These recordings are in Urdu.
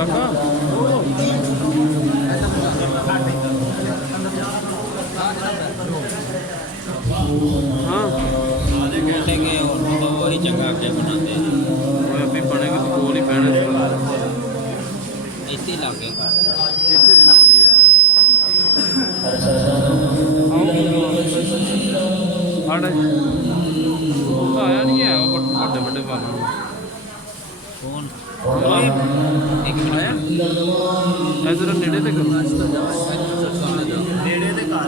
ہاں وہی چنگا کے بناتے ہیں ابھی بنے گا تو کول ہی پہنا اسی علاقے کا ਇੱਥੇ ਨਹੀਂ ਨਾ ਹੁੰਦੀ ਹੈ ਆੜਾ ਆਇਆ ਨਹੀਂ ਹੈ ਉਹ ਵੱਡੇ ਵੱਡੇ ਵਾਲਾਂ کون ਇੱਕ ਮਿੰਟ ਇਧਰ ਨੇੜੇ ਤੇ ਕਰੋ نیڑے دے گھر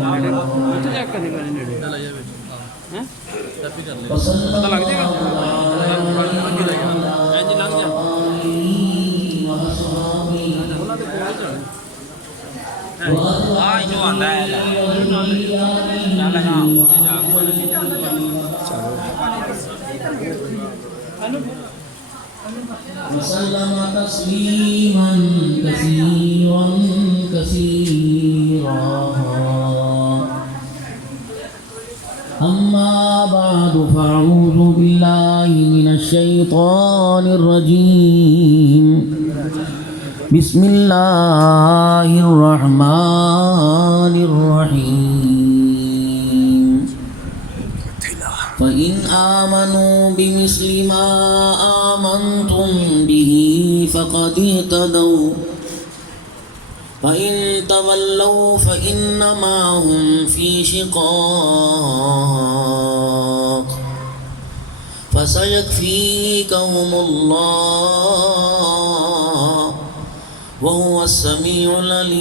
ਨੇੜੇ ਉੱਥੇ ਜਾ ਕੇ ਕਰੀ ਨੇੜੇ چلا جائے ਹੈ تبھی کر لے ਪਤਾ ਲੱਗ ਜਾਏਗਾ ਇੰਜ ਲੰਘ ਜਾ آج جو آتا ہے کیا لگا وسلم تسليما كثيرا كثيرا أما بعد فأعوذ بالله من الشيطان الرجيم بسم الله الرحمن الرحيم فإن آمنوا بمثل ما آمنتم به فقد اهتدوا فإن تولوا فإنما هم في شقاق فسيكفيكهم الله وهو السميع العليم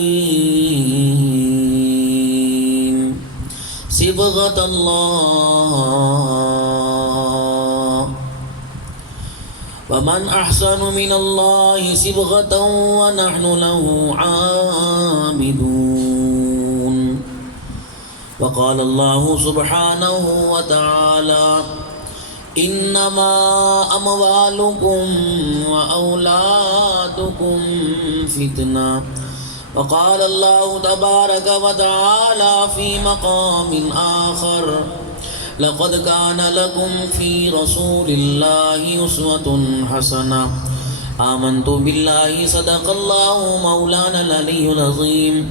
صبغة الله ومن أحسن من الله صبغة ونحن له عابدون وقال الله سبحانه وتعالى إنما أموالكم وأولادكم فتنة وقال الله تبارك وتعالى في مقام آخر لقد كان لكم في رسول الله أسوة حسنة آمنت بالله صدق الله مولانا العلي العظيم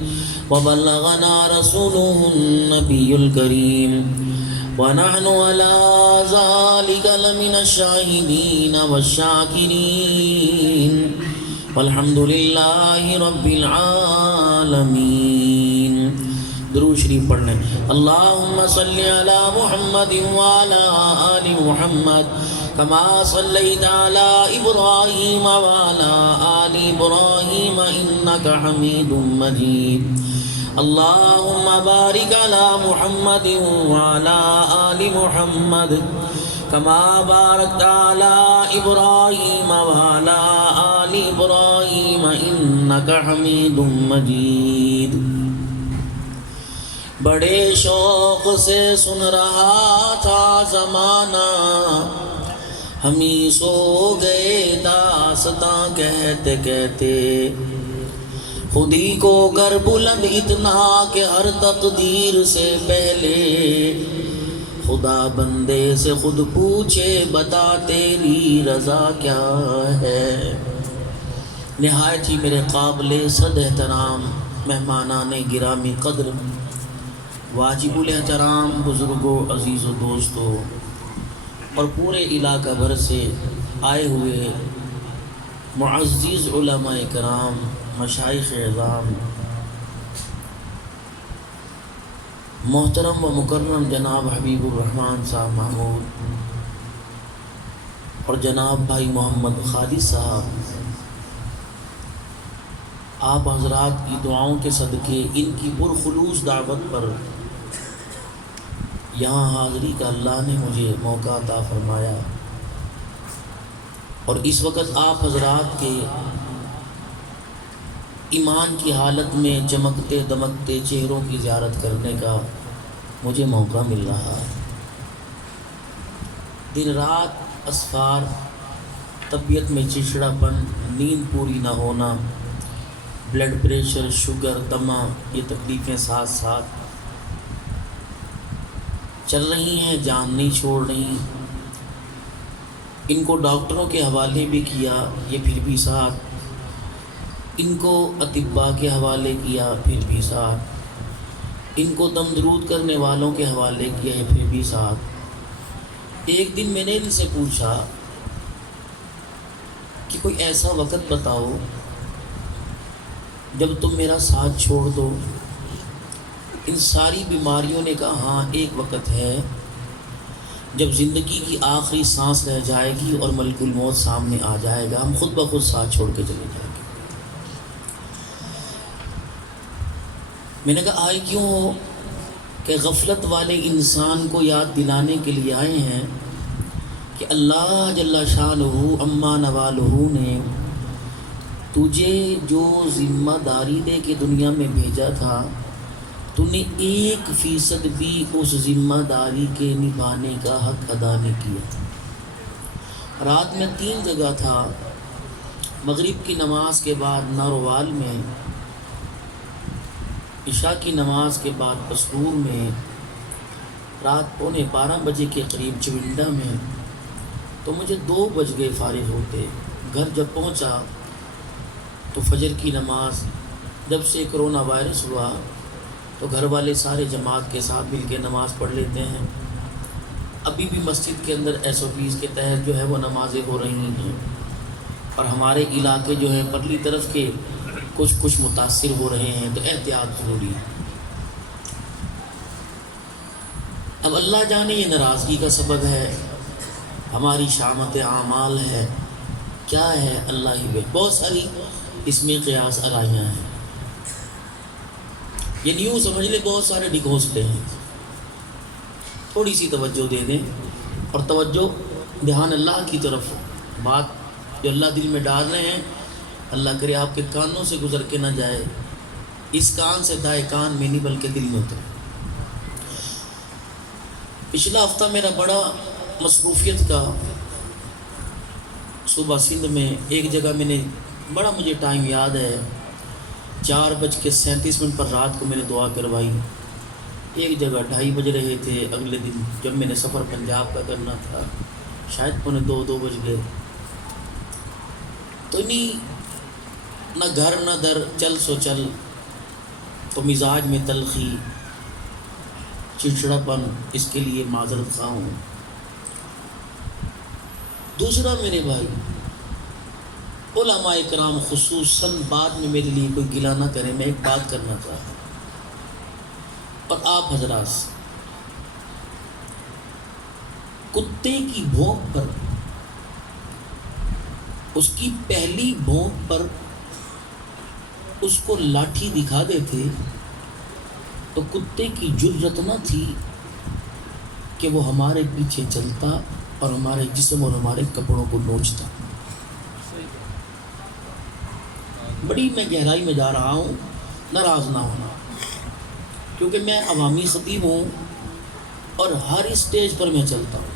وبلغنا رسوله النبي الكريم ونحن على ذلك لمن الشاهدين والشاكرين والحمد لله رب العالمين درود شریف پڑھنے اللهم صل على محمد وعلى آل محمد كما صليت على إبراهيم وعلى آل إبراهيم إنك حميد مجيد اللهم بارك على محمد وعلى آل محمد كما باركت على إبراهيم وعلى آل إبراهيم إنك حميد مجيد بڑے شوق سے سن رہا تھا زمانہ ہم ہی سو گئے داستاں کہتے کہتے خود ہی کو کر بلند اتنا کہ ہر تقدیر سے پہلے خدا بندے سے خود پوچھے بتا تیری رضا کیا ہے۔ نہایت ہی میرے قابل صد احترام مہمانان گرامی قدر، واجب الاحترام بزرگوں، عزیز و دوستوں اور پورے علاقہ بھر سے آئے ہوئے معزز علماء کرام، مشائخ اعظام، محترم و مکرم جناب حبیب الرحمن صاحب محمود اور جناب بھائی محمد خالد صاحب، آپ حضرات کی دعاؤں کے صدقے ان کی پرخلوص دعوت پر یہاں حاضری کا اللہ نے مجھے موقع عطا فرمایا، اور اس وقت آپ حضرات کے ایمان کی حالت میں چمکتے دمکتے چہروں کی زیارت کرنے کا مجھے موقع مل رہا ہے۔ دن رات اسفار، طبیعت میں چڑچڑا پن، نیند پوری نہ ہونا، بلڈ پریشر، شوگر، دمہ، یہ تکلیفیں ساتھ ساتھ چل رہی ہیں، جان نہیں چھوڑ رہی۔ ان کو ڈاکٹروں کے حوالے بھی کیا، یہ پھر بھی ساتھ، ان کو اطباء کے حوالے کیا، پھر بھی ساتھ، ان کو دم درود کرنے والوں کے حوالے کیا، یہ پھر بھی ساتھ۔ ایک دن میں نے ان سے پوچھا کہ کوئی ایسا وقت بتاؤ جب تم میرا ساتھ چھوڑ دو۔ ان ساری بیماریوں نے کہا ہاں ایک وقت ہے جب زندگی کی آخری سانس رہ جائے گی اور ملک الموت سامنے آ جائے گا، ہم خود بخود ساتھ چھوڑ کے چلے جائیں گے۔ میں نے کہا آئے کیوں ہو؟ کہ غفلت والے انسان کو یاد دلانے کے لیے آئے ہیں کہ اللہ جل شانہ اما نوالہ نے تجھے جو ذمہ داری دے کے دنیا میں بھیجا تھا، تو نے 1% بھی اس ذمہ داری کے نبھانے کا حق ادا نہیں کیا۔ رات میں 3 جگہ تھا، مغرب کی نماز کے بعد ناروال میں، عشاء کی نماز کے بعد پسرور میں، رات 11:15 بجے کے قریب چونڈا میں۔ تو مجھے 2 بج گئے فارغ ہوتے۔ گھر جب پہنچا تو فجر کی نماز، جب سے کرونا وائرس ہوا تو گھر والے سارے جماعت کے ساتھ مل کے نماز پڑھ لیتے ہیں۔ ابھی بھی مسجد کے اندر SOPs کے تحت جو ہے وہ نمازیں ہو رہی ہیں، اور ہمارے علاقے جو ہیں پرلی طرف کے کچھ متاثر ہو رہے ہیں، تو احتیاط ضروری ہے۔ اب اللہ جانے یہ ناراضگی کا سبب ہے، ہماری شامت اعمال ہے، کیا ہے اللہ ہی بے، بہت ساری اس میں قیاس آرائیاں ہیں۔ یہ نیو سمجھ لے بہت سارے ڈھکوسلے ہیں، تھوڑی سی توجہ دے دیں، اور توجہ دھیان اللہ کی طرف، بات جو اللہ دل میں ڈال رہے ہیں اللہ کرے آپ کے کانوں سے گزر کے نہ جائے، اس کان سے دائیں کان میں نہیں بلکہ دل میں اترے۔ پچھلا ہفتہ میرا بڑا مصروفیت کا، صبح سندھ میں ایک جگہ میں نے بڑا، مجھے ٹائم یاد ہے، 4:37 پر رات کو میں نے دعا کروائی۔ ایک جگہ 2:30 بج رہے تھے، اگلے دن جب میں نے سفر پنجاب کا کرنا تھا شاید 2:45 بج گئے۔ تو نہیں، نہ گھر نہ در، چل سو چل، تو مزاج میں تلخی، چڑچڑاپن، اس کے لیے معذرت خواہ ہوں۔ دوسرا میرے بھائی، علماء کرام خصوصاً بعد میں میرے لیے کوئی گلہ نہ کرے، میں ایک بات کرنا چاہتا ہوں، اور آپ حضرات سے، کتے کی بھونک پر، اس کی پہلی بھونک پر اس کو لاٹھی دکھا دیتے تو کتے کی جرأت نہ تھی کہ وہ ہمارے پیچھے چلتا اور ہمارے جسم اور ہمارے کپڑوں کو نوچتا۔ بڑی میں گہرائی میں جا رہا ہوں، ناراض نہ ہونا، کیونکہ میں عوامی خطیب ہوں اور ہر اسٹیج پر میں چلتا ہوں،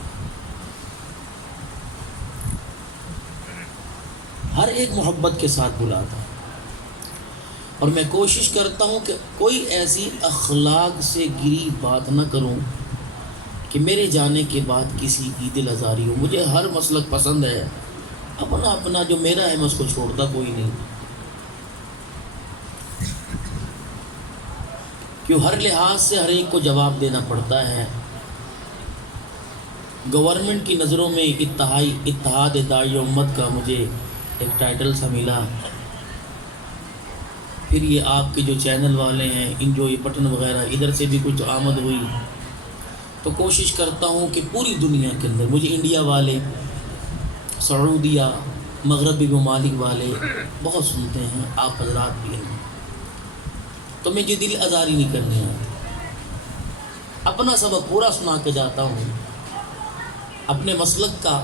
ہر ایک محبت کے ساتھ بلاتا ہوں، اور میں کوشش کرتا ہوں کہ کوئی ایسی اخلاق سے گری بات نہ کروں کہ میرے جانے کے بعد کسی کی دل آزاری ہو۔ مجھے ہر مسلک پسند ہے، اپنا اپنا جو میرا ہے میں اس کو چھوڑتا کوئی نہیں، کیوں ہر لحاظ سے ہر ایک کو جواب دینا پڑتا ہے۔ گورنمنٹ کی نظروں میں اتحاد داعی امت کا مجھے ایک ٹائٹل سا ملا، پھر یہ آپ کے جو چینل والے ہیں، ان جو یہ بٹن وغیرہ، ادھر سے بھی کچھ آمد ہوئی، تو کوشش کرتا ہوں کہ پوری دنیا کے اندر مجھے انڈیا والے، سعودیہ، مغربی ممالک والے بہت سنتے ہیں، آپ حضرات بھی ہیں، تو میں یہ دل آزاری نہیں کرنے آتا، اپنا سبق پورا سنا کے جاتا ہوں، اپنے مسلک کا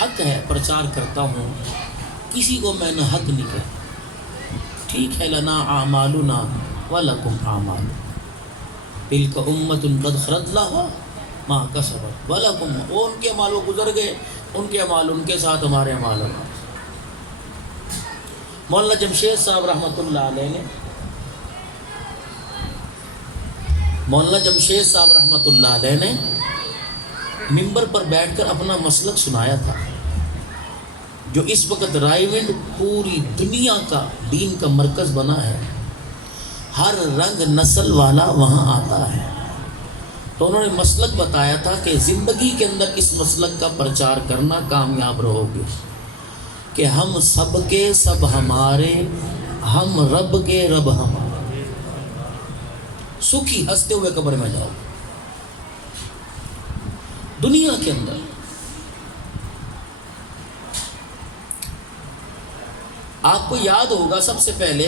حق ہے پرچار کرتا ہوں، کسی کو میں نے حق نہیں کہا۔ ٹھیک ہے، لنا اعمالنا ولکم اعمال، تلک امۃ قد خلت لہا ما کسبت ولکم، وہ ان کے اعمال وہ گزر گئے، ان کے اعمال ان کے ساتھ، ہمارے اعمال ہمارے۔ مولانا جمشید صاحب رحمۃ اللہ علیہ نے، مولانا جمشید صاحب رحمۃ اللہ علیہ نے منبر پر بیٹھ کر اپنا مسلک سنایا تھا، جو اس وقت رائیونڈ پوری دنیا کا دین کا مرکز بنا ہے، ہر رنگ نسل والا وہاں آتا ہے۔ تو انہوں نے مسلک بتایا تھا کہ زندگی کے اندر اس مسلک کا پرچار کرنا، کامیاب رہو گے کہ ہم سب کے سب ہمارے، ہم رب کے رب ہمارے، سکھی ہنستے ہوئے قبر میں جاؤ۔ دنیا کے اندر آپ کو یاد ہوگا سب سے پہلے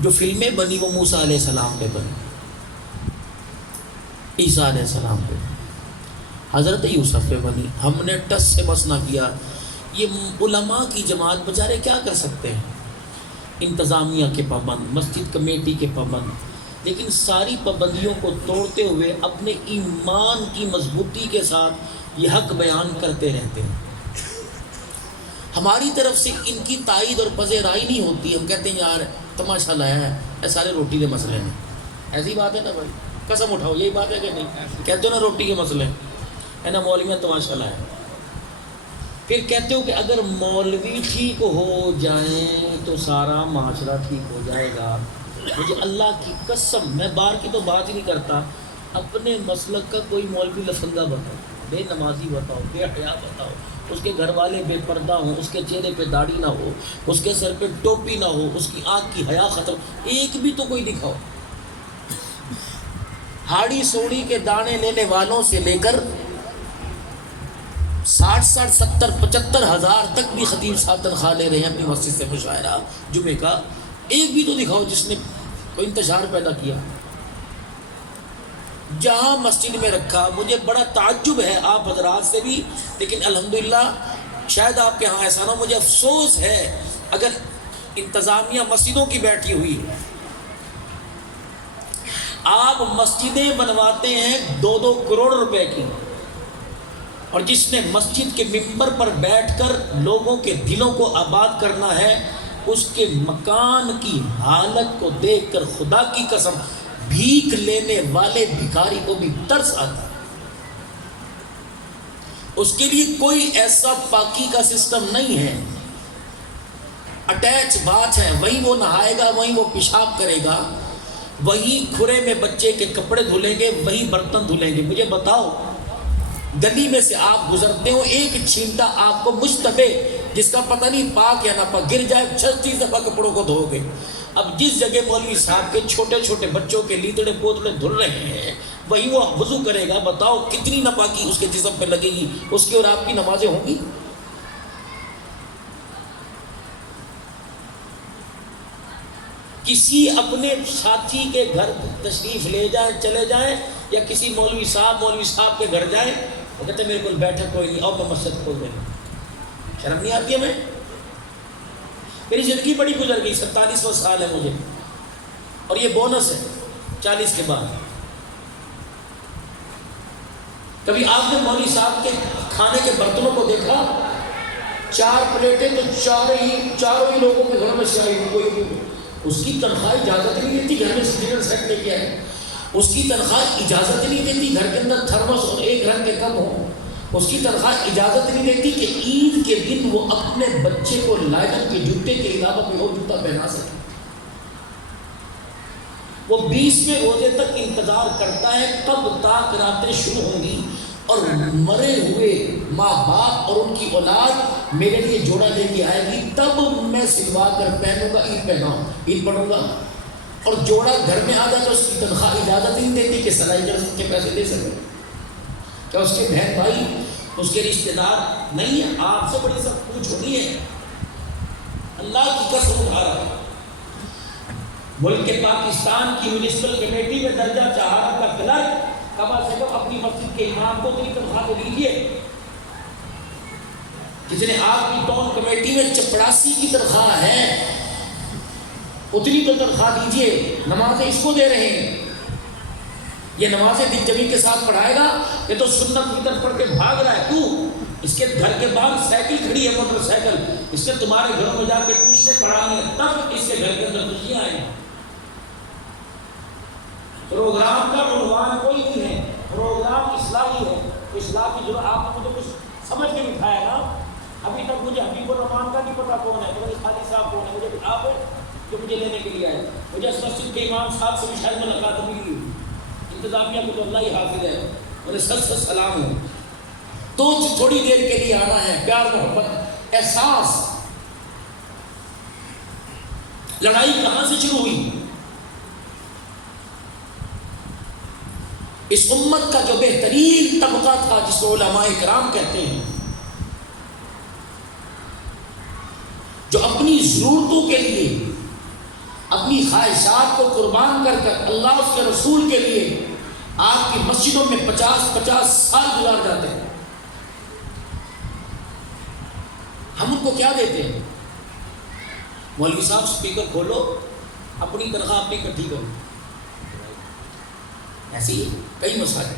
جو فلمیں بنی وہ موسیٰ علیہ السلام پہ بنی، عیسیٰ علیہ السلام پہ، حضرت یوسف پہ بنی۔ ہم نے ٹس سے بس نہ کیا۔ یہ علماء کی جماعت بیچارے کیا کر سکتے ہیں؟ انتظامیہ کے پابند، مسجد کمیٹی کے پابند، لیکن ساری پابندیوں کو توڑتے ہوئے اپنے ایمان کی مضبوطی کے ساتھ یہ حق بیان کرتے رہتے ہیں۔ ہماری طرف سے ان کی تائید اور پذیرائی نہیں ہوتی، ہم کہتے ہیں یار تماشا لایا ہے، اے سارے روٹی کے مسئلے ہیں۔ ایسی بات ہے نا بھائی، قسم اٹھاؤ، یہی بات ہے کہ نہیں؟ کہتے ہو نا روٹی کے مسئلے ہے نا، مولوی میں تماشا لایا ہے۔ پھر کہتے ہو کہ اگر مولوی ٹھیک ہو جائیں تو سارا معاشرہ ٹھیک ہو جائے گا۔ مجھے اللہ کی قسم، میں باہر کی تو بات ہی نہیں کرتا، اپنے مسلک کا کوئی مولوی لفنگا بتاؤ، بے نمازی بتاؤ، بے حیا بتاؤ، اس کے گھر والے بے پردہ ہوں، اس کے چہرے پہ داڑھی نہ ہو، اس کے سر پہ ٹوپی نہ ہو، اس کی آنکھ کی حیا ختم، ایک بھی تو کوئی دکھاؤ۔ ہاڑی سوڑی کے دانے لینے والوں سے لے کر 60 70 75 ہزار تک بھی خطیب صاحب تنخواہ لے رہے ہیں اپنی مسجد سے مشاعرہ جمعے کا، ایک بھی تو دکھاؤ جس نے کوئی انتشار پیدا کیا۔ جہاں مسجد میں رکھا، مجھے بڑا تعجب ہے آپ حضرات سے بھی، لیکن الحمدللہ شاید آپ کے ہاں ایسا نہ ہو، مجھے افسوس ہے اگر انتظامیہ مسجدوں کی بیٹھی ہوئی، آپ مسجدیں بنواتے ہیں 2-2 کروڑ روپے کی، اور جس نے مسجد کے ممبر پر بیٹھ کر لوگوں کے دلوں کو آباد کرنا ہے، اس کے مکان کی حالت کو دیکھ کر خدا کی قسم بھیک لینے والے بھکاری کو بھی ترس آتا ہے۔ اس کے لیے کوئی ایسا پاکی کا سسٹم نہیں ہے، اٹیچ بات ہے، وہیں وہ نہائے گا، وہیں وہ پیشاب کرے گا، وہیں کھرے میں بچے کے کپڑے دھلیں گے، وہیں برتن دھلیں گے۔ مجھے بتاؤ، گلی میں سے آپ گزرتے ہو، ایک چھینٹا آپ کو مشتبہ جس کا پتہ نہیں پاک یا نہ پاک گر جائے، 36 دفعہ کپڑوں کو دھو گے۔ اب جس جگہ مولوی صاحب کے چھوٹے چھوٹے بچوں کے لیتڑے پوتڑے دھل رہے ہیں، وہیں وہ وضو کرے گا۔ بتاؤ کتنی ناپاکی اس کے جسم پہ لگے گی، اس کی اور آپ کی نمازیں ہوں گی؟ کسی اپنے ساتھی کے گھر تشریف لے جائیں، چلے جائیں، یا کسی مولوی صاحب کے گھر جائیں، وہ کہتے ہیں میرے کو بیٹھک کوئی نہیں، اور میں مسجد کھول دیں۔ شرم نہیں آتی ہے؟ میں میری زندگی بڑی گزر گئی، 47واں سال ہے مجھے، اور یہ بونس ہے 40 کے بعد۔ کبھی آپ نے مولوی صاحب کے کھانے کے برتنوں کو دیکھا؟ 4 پلیٹیں تو چاروں ہی لوگوں کے گھروں میں سے آئی، کوئی اس کی تنخواہ اجازت نہیں دیتی گھر میں ڈنر سیٹ لے کے آئے، اس کی تنخواہ اجازت نہیں دیتی گھر کے اندر تھرمس اور ایک رنگ کے کپ ہوں، اس کی تنخواہ اجازت نہیں دیتی کہ عید کے دن وہ اپنے بچے کو لائلن کے جوتے کے علاوہ کوئی اور جوتا پہنا سکے۔ وہ 20ویں روزے تک انتظار کرتا ہے کب تاک راتیں شروع ہوں گی اور مرے ہوئے ماں باپ اور ان کی اولاد میرے لیے جوڑا لے کے آئے گی، تب میں سلوا کر پہنوں گا، عید پڑھوں گا۔ اور جوڑا گھر میں آ جائے تو اس کی تنخواہ اجازت نہیں دیتی کہ سلائی جرس کے پیسے دے سکے۔ کیا اس کے بہن بھائی، اس کے رشتہ دار نہیں ہے؟ آپ سے بڑی سب کچھ ہونی ہے، اللہ کی قسم اٹھا رہا ہے۔ ملک کے پاکستان کی میونسپل کمیٹی میں درجہ چہارم کا کلرک کم از کم اپنی مسجد کے امام کو اتنی تنخواہ کو دیجیے۔ جس نے آپ کی ٹاؤن کمیٹی میں چپڑاسی کی تنخواہ ہے، اتنی تو تنخواہ دیجیے۔ نمازیں اس کو دے رہے ہیں، یہ نمازیں دل جمی کے ساتھ پڑھائے گا، یہ تو سنت کی طرف پڑھ کے بھاگ رہا ہے۔ کیوں؟ اس کے گھر کے باہر سائیکل کھڑی ہے، موٹر سائیکل، اس نے تمہارے گھروں میں جا کے ٹیوشنیں پڑھانی ہے، تب اس کے گھر کے اندر خوشیاں آئیں۔ پروگرام کا عنوان کوئی نہیں ہے، پروگرام اصلاحی ہے، اصلاح کی ضرورت. آپ نے مجھے کچھ سمجھ کے بٹھایا نا. ابھی تک مجھے حبیب الرحمان کا نہیں پتا کون ہے، مجھے خالی صاحب کون ہے، مجھے آپ جو مجھے لینے کے لیے آئے. مجھے اس مسجد کے امام صاحب سے بھی شاید ملاقات ملی، انتظامیہ کو تو اللہ ہی حافظ ہے، مجھے سچ سلام ہو. تو تھوڑی دیر کے لیے آنا ہے، پیار محبت احساس. لڑائی کہاں سے شروع ہوئی؟ اس امت کا جو بہترین طبقہ تھا جس کو علماء کرام کہتے ہیں، جو اپنی ضرورتوں کے لیے اپنی خواہشات کو قربان کر کر اللہ اس کے رسول کے لیے آپ کی مسجدوں میں 50 سال گزار جاتے ہیں. ہم ان کو کیا دیتے ہیں؟ مولوی صاحب سپیکر کھولو، اپنی تنخواہ اپنی اکٹھی کرو. ایسی کئی مسائل.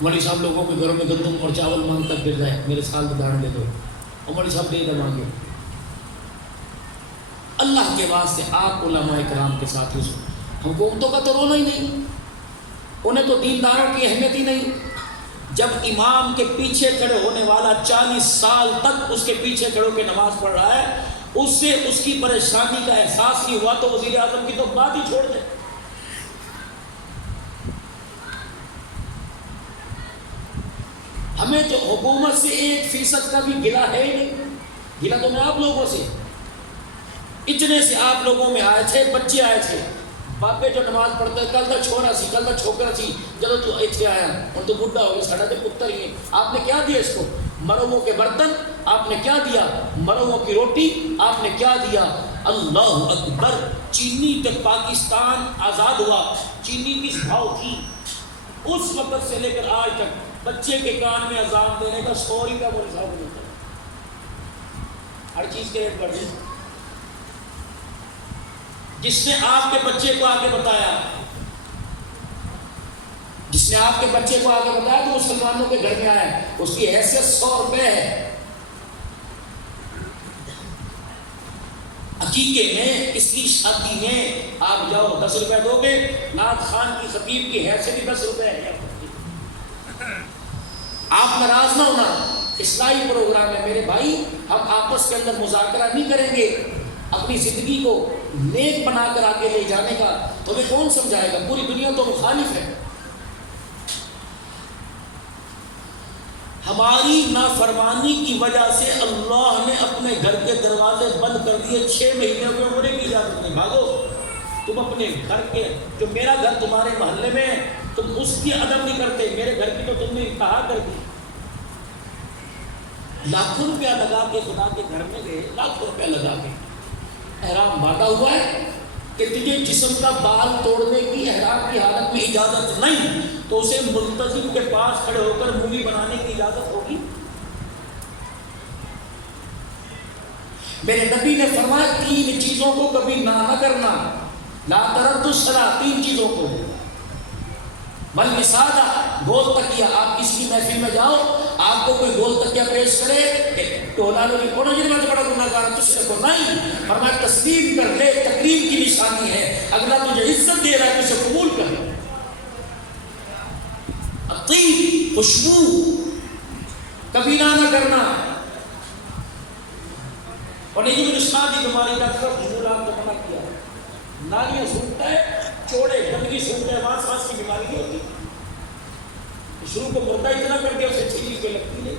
مولوی صاحب لوگوں کے گھروں میں گندم اور چاول مانگ کر گر جائے، میرے سال دان دے دو، اور مولوی صاحب دے دے مانگے. اللہ کے واسطے آپ علماء کرام کے ساتھ ہی سو. حکومتوں کا تو رونا ہی نہیں، انہیں تو دینداروں کی اہمیت ہی نہیں. جب امام کے پیچھے کھڑے ہونے والا 40 سال تک اس کے پیچھے کھڑے ہو کے نماز پڑھ رہا ہے، اس سے اس کی پریشانی کا احساس نہیں ہوا تو وزیر اعظم کی تو بات ہی چھوڑ دے. ہمیں تو حکومت سے 1% کا بھی گلہ ہے ہی نہیں. گلہ تو میں آپ لوگوں سے، اتنے سے آپ لوگوں میں آئے تھے، بچے آئے تھے، باپے جو نماز پڑھتے کل تک چھوڑا سی، کل تک چھوکرا سی، جب تو اتنے آیا اور تو بڈھا ہو گیا، ساڑھا تے پتر ہی. آپ نے کیا دیا اس کو؟ مرموں کے برتن. آپ نے کیا دیا؟ مرموں کی روٹی. آپ نے کیا دیا؟ اللہ اکبر. چینی جب پاکستان آزاد ہوا، چینی کس بھاؤ تھی؟ اس وقت سے لے کر آج تک بچے کے کان میں اذان دینے کا 100 روپیہ مولوی صاحب کو ملتا ہے. ہر چیز کے ریٹ بڑھ گئے. جس نے آپ کے بچے کو آگے بتایا، جس نے آپ کے بچے کو آگے بتایا تو مسلمانوں کے گھر میں آیا، اس کی حیثیت 100 روپے ہے. عقیقے میں، اس کی شادی میں آپ جاؤ 10 روپے دو گے. نعت خان کی خطیب کی حیثیت بھی 10 روپے ہے. آپ ناراض نہ ہونا، اصلاحی پروگرام ہے میرے بھائی. ہم آپس کے اندر مذاکرہ نہیں کریں گے اپنی زندگی کو نیک بنا کر آگے لے جانے کا. تمہیں کون سمجھائے گا؟ پوری دنیا تو مخالف ہے. ہماری نافرمانی کی وجہ سے اللہ نے اپنے گھر کے دروازے بند کر دیے. 6 مہینے میں عمرے کی اجازت نہیں. بھاگو تم اپنے گھر کے، جو میرا گھر تمہارے محلے میں ہے تم اس کی ادب نہیں کرتے، میرے گھر کی تو تم نے انتہا کر دی. لاکھوں روپیہ لگا کے خدا کے گھر میں گئے، لاکھوں روپیہ لگا کے احرام باندھا ہوا ہے کہ تجھے جسم کا بال توڑنے کی احرام کی حالت میں اجازت نہیں، تو اسے ملتزم کے پاس کھڑے ہو کر مووی بنانے کی اجازت ہوگی؟ میرے نبی نے فرمایا 3 چیزوں کو کبھی نہ کرنا. لا ترد الصلاۃ، 3 چیزوں کو. والوسادہ، گول تکیہ. آپ کسی کی محفل میں جاؤ، آپ کو کوئی گول تکیہ پیش کرے، ٹولا لوگ کون جن میں بڑا گناہ گار تجھ سے کو نہیں. فرمایا تسلیم کر لے، تکریم کی نشانی ہے. اگلا تجھے عزت دے رہا ہے، تجھے قبول کر. طیب، خوشبو کبھی نہ کرنا. اور یہ جو شادی تمہاری ڈاکٹر خوشبو آپ کو منع کیا. نالیاں سوکھتا ہے، چوڑے گندگی سوکھتا ہے، وانس کی بیماری نہیں ہوتی. شروع کو مردہ اتنا کر دیا اسے اچھی چیز پہ لگتی ہے.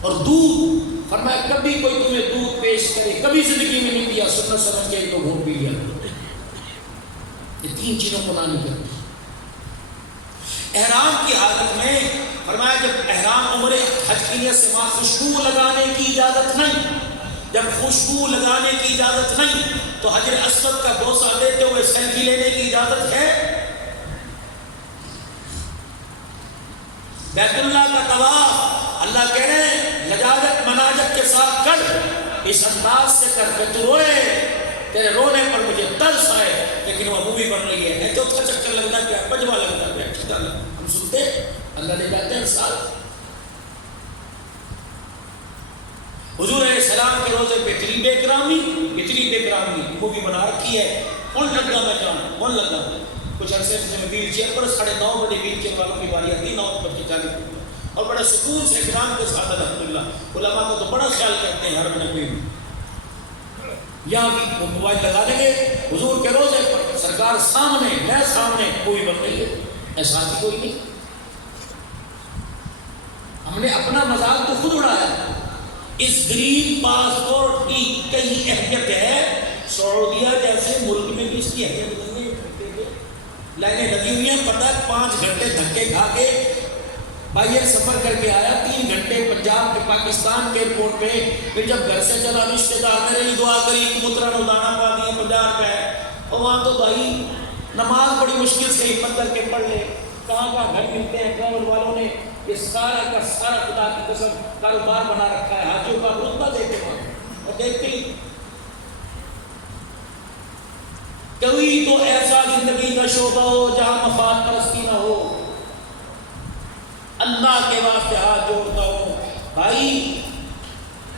اور دودھ، فرمایا کبھی کوئی تمہیں دودھ پیش کرے، کبھی زندگی میں نہیں پیا، سنت سمجھ کے تو گھونٹ پی لیا. یہ 3 چیزوں کو نہ کرنا. احرام کی حالت میں فرمایا جب احرام عمرے حج کی نیت سے وہاں خوشبو لگانے کی اجازت نہیں. جب خوشبو لگانے کی اجازت نہیں تو حجر اسود کا بوسہ دیتے ہوئے سیلفی لینے کی اجازت ہے. بیت اللہ کا طواف اللہ کہہ رہے ہیں لجاجت مناجت کے ساتھ کر، اس انداز سے کر کے تو روئے، تیرے رونے پر مجھے ترس آئے. لیکن وہ مووی بن رہی ہے، چوتھا چکر لگتا کیا، پنجواں لگتا کیا، چھٹا لگتا. ہم سنتے اللہ لے جاتے ہیں سال. حضور علیہ السلام کے روزے پہ اتنی بے کرامی مووی بنا رکھی ہے. کون لگا میں جان، کون لگا؟ کچھ عرصے سے میں ویل چیئر پر 9:30 بجے ویل چیئر والوں کی باری آتی 9:40 اور بڑے سکون سے احترام کے ساتھ الحمدللہ علماء کو تو بڑا خیال کرتے ہیں ہر مہینے میں یہاں بھی موبائل لگا دیں گے حضور کے روزے پر سرکار سامنے میں سامنے کوئی بات نہیں ہے ایسا ہی کوئی نہیں ہم نے اپنا مذاق تو خود اڑایا اس گرین پاسپورٹ کی کئی اہمیت ہے سعودیہ جیسے ملک میں بھی اس کی اہمیت نہیں ہے لائنیں لگی ہوئی ہیں پتہ 5 گھنٹے دھکے کھا کے باہر سفر کر کے آیا 3 گھنٹے پنجاب کے پاکستان کے ایئرپورٹ پہ پھر جب گھر سے چلا رشتے دار میرے لیے دعا کری مترا نو دانا پا دیا 50 روپے اور وہاں تو بھائی نماز بڑی مشکل سے حکمت کر کے پڑھ لے کہاں گھر ملتے ہیں ٹریول والوں نے یہ سارا کا سارا خدا کی قسم کاروبار بنا رکھا ہے حاجیوں کا رتبہ دیتے وہاں اور دیکھتے ہی کوئی تو ایسا زندگی کا شعبہ ہو جہاں مفاد پرستی نہ ہو اللہ کے واسطے ہاتھ جوڑتا ہوں بھائی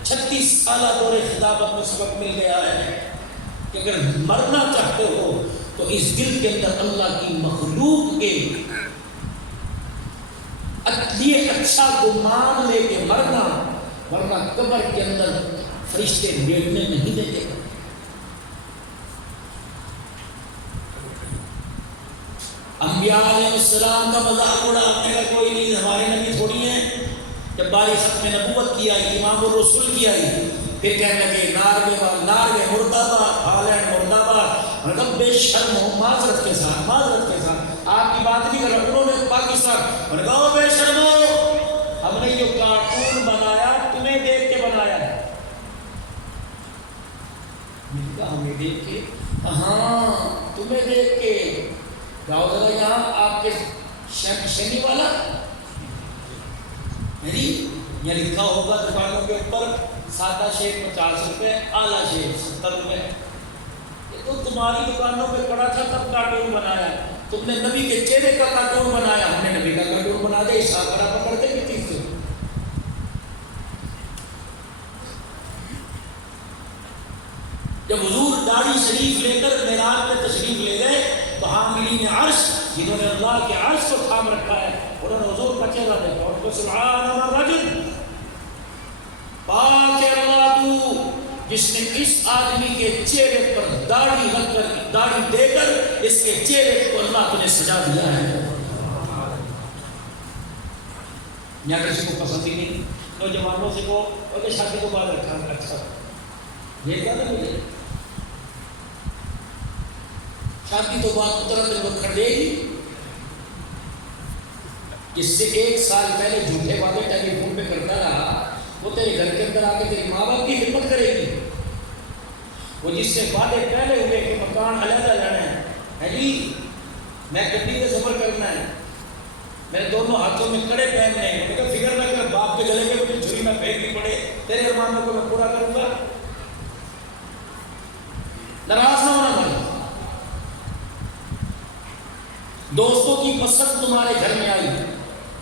36 سالہ دور خطابت میں سبق مل گیا ہے کہ اگر مرنا چاہتے ہو تو اس دل کے اندر اللہ کی مخلوق کے لیے اچھا گمان لے کے مرنا ورنہ قبر کے اندر فرشتے بیٹھنے نہیں دیں گے انبیاء علیہ السلام کا مذاق اڑانے کا کوئی نہیں ہمارے نبی تھوڑی ہیں جب باری ختم نبوت کی آئی امام الرسول کی آئی پھر کہنے لگے نار میں مردہ باد ہالینڈ مردہ باد مطلب بے شرم ہو معذرت کے ساتھ آپ کی بات نہیں کر رہا انہوں نے پاکستان کہا بے شرم ہو ہم نے یہ کارٹون بنایا تمہیں دیکھ کے بنایا ہے ہمیں دیکھ کے ہاں تمہیں دیکھ کے جاؤ ذرا یہاں آپ کے شنی والا یہ لکھا ہوگا دکانوں کے اوپر سادہ شیک 50 روپے اعلیٰ شیک 70 روپے یہ تو تمہاری دکانوں پہ پڑا تھا تب کارٹون بنایا تم نے نبی کے چہرے کا کارٹون بنایا ہم نے نبی کا کارٹون بنا دیا اشارہ پکڑتے کی چیز سے جب حضور داڑھی شریف لے کر معراج پہ تشریف لے گئے تو حاملین عرش جنہوں نے اللہ کے عرش کو تھام رکھا ہے انہوں نے حضور کا چہرہ دیکھا اور کو سبحان الرجل پاک ہے اللہ تو جس نے اس آدمی کے چہرے پر داڑھی رکھ کر داڑھی دے کر اس کے چہرے کو اللہ نے سجا دیا ہے یا کسی کو پسند ہی نہیں نوجوانوں سے کو اور شادی کو بعد رکھا اچھا یہ کیا تھا مجھے شادی تو بات اترت وہ کر دے گی اس سے 1 سال پہلے جھوٹے وعدے ٹیلی فون پہ کرتا رہا وہ تیرے گھر کے اندر آ کے تیری ماں باپ کی خدمت کرے گی وہ جس سے وعدے پہلے ہوئے کہ مکان علیحدہ لینا ہے جی میں گڈی سے سفر کرنا ہے میرے دونوں ہاتھوں میں کڑے پہننے ہیں میں فکر نہ کر باپ کے گلے میں مجھے چھری میں پھینکنی پڑے تیرے ارمانوں کو میں پورا کروں گا ناراض نہ ہونا بھائی دوستوں کی پسند تمہارے گھر میں آئی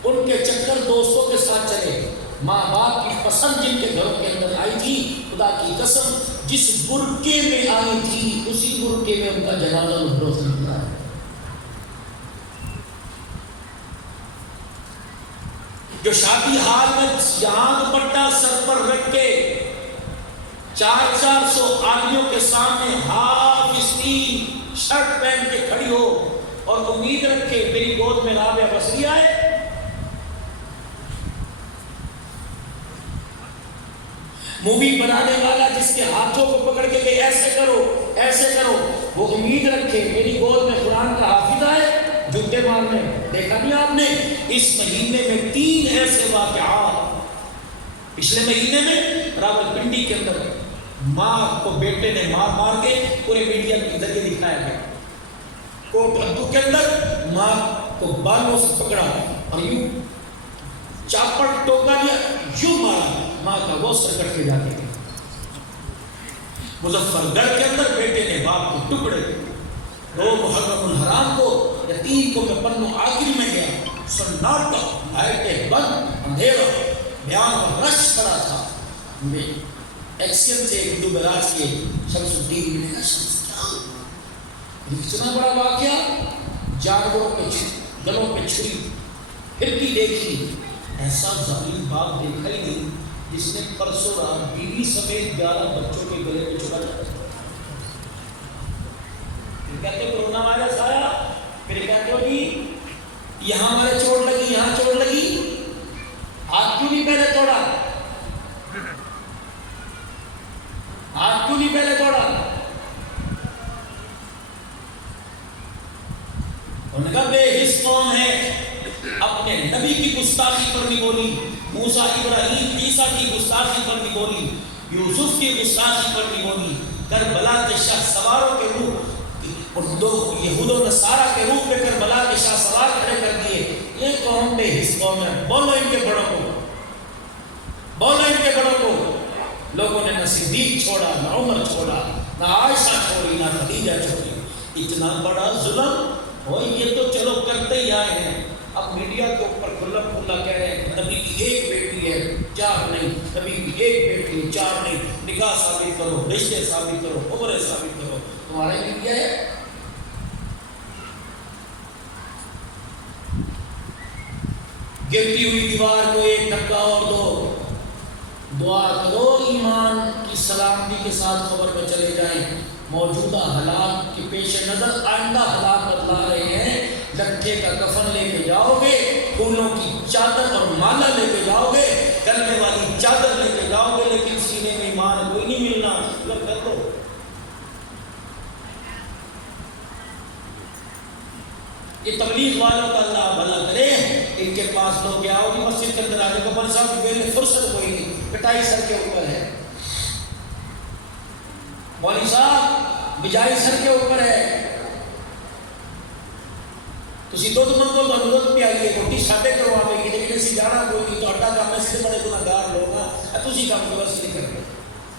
ان کے چکر دوستوں کے ساتھ چلے ماں باپ کی پسند جن کے گھروں کے اندر آئی تھی خدا کی قسم جس برقعے میں آئی تھی اسی برقعے میں ان کا جنازہ روز نکلا ہے جو شادی حال میں یہاں دوپٹہ سر پر رکھ کے 400 آدمیوں کے سامنے ہاف اسٹیل شرٹ پہن کے کھڑی ہو اور امید رکھے میری گود میں رابعہ بصری آئے مووی بنانے والا جس کے ہاتھوں کو پکڑ کے ایسے کرو وہ امید رکھے میری گود میں قرآن کا حافظ آئے جھوٹے مارنے دیکھا نہیں آپ نے اس مہینے میں 3 ایسے واقعات پچھلے مہینے میں راولپنڈی کے اندر ماں کو بیٹے نے مار کے پورے میڈیا کے ذریعے دکھایا گیا کوٹ ادو کے اندر ماں کو بالوں سے پکڑا اور یوں چاپڑ ٹوکا دیا یوں مارا ماں کا وہ سر کٹ کے جاتے تھے مظفر گڑھ کے اندر بیٹے نے باپ کو ٹکڑے 2 محرم الحرام کو یا 3 کو میں پنو آخر میں گیا سناٹا لائٹیں بند اندھیرا بیان کا رش کرا تھا میں ایکسین سے اردو براج کے شمس الدین میں اتنا بڑا واقعہ جانوروں کے گلوں پہ چھری پھرتی دیکھی، ایسا ظالم باپ دیکھا ہی نہیں جس نے پرسوں رات بیوی سمیت 11 بچوں کے گلے پہ چھڑا جاتا ہے۔ پھر کہتے ہیں کرونا وائرس آیا، پھر کہتے ہو جی یہاں ہمارے چوٹ لگی، یہاں چوٹ لگی، ہاتھ کیوں نہیں پہلے توڑا؟ ہاتھ کیوں نہیں پہلے توڑا؟ ان کا بے حس قوم ہے، اپنے نبی کی گستاخی پر بھی بولی، موسیٰ ابراہیم عیسیٰ کی گستاخی پر بھی بولی، یوسف کی گستاخی پر بھی بولی، کربلا کے شاہ سواروں کے روح اور دو یہود و نصارہ کے روح پہ کربلا کے شاہ سوار کھڑے کر دیے۔ یہ قوم بے حس قوم ہے، بولو ان کے بڑوں کو، بولو ان کے بڑوں کو۔ لوگوں نے نہ صدیق چھوڑا، نہ عمر چھوڑا، نہ عائشہ چھوڑی، نہ خدیجہ چھوڑی۔ اتنا بڑا ظلم ہو، یہ تو چلو کرتے ہی آئے ہیں، اب میڈیا کے اوپر کھلا کھلا کہہ رہے ہیں نبی کی ایک بیٹی ہے 4 نہیں، نبی کی ایک بیٹی ہے 4 نہیں، نکاح ثابت کرو، رشتے ثابت کرو، عمریں ثابت کرو۔ تمہارے میڈیا ہے؟ گرتی ہوئی دیوار کو ایک دھکا اور دو، دعا کرو ایمان کی سلامتی کے ساتھ خبر میں چلے جائیں۔ موجودہ حالات کے پیش نظر آئندہ حالات بتلا رہے ہیں، لٹھے کا کفن لے کے جاؤ گے، پھولوں کی چادر اور مالا لے کے جاؤ گے، کلمے والی چادر لے کے جاؤ گے، لیکن سینے میں ایمان کوئی نہیں ملنا۔ کر دو یہ تبلیغ والوں کا اللہ بھلا کرے، ان کے پاس لوگ کیا ہوگی مسجد کے اندر آگے کو بن صاحب کی میں فرصت کوئی نہیں، پٹائی سر کے اوپر ہے، مولوی صاحب بجائی سر کے اوپر ہے، تسی دو منگو تو دودھ پیائیے، روٹی ساڈے کرواوے گی، لیکن اسی جانا کوئی نہیں، تو اڈا کام ایسے بڑے گناہگار لوگ ہیں، تسی کام کو بس نہیں کرتے۔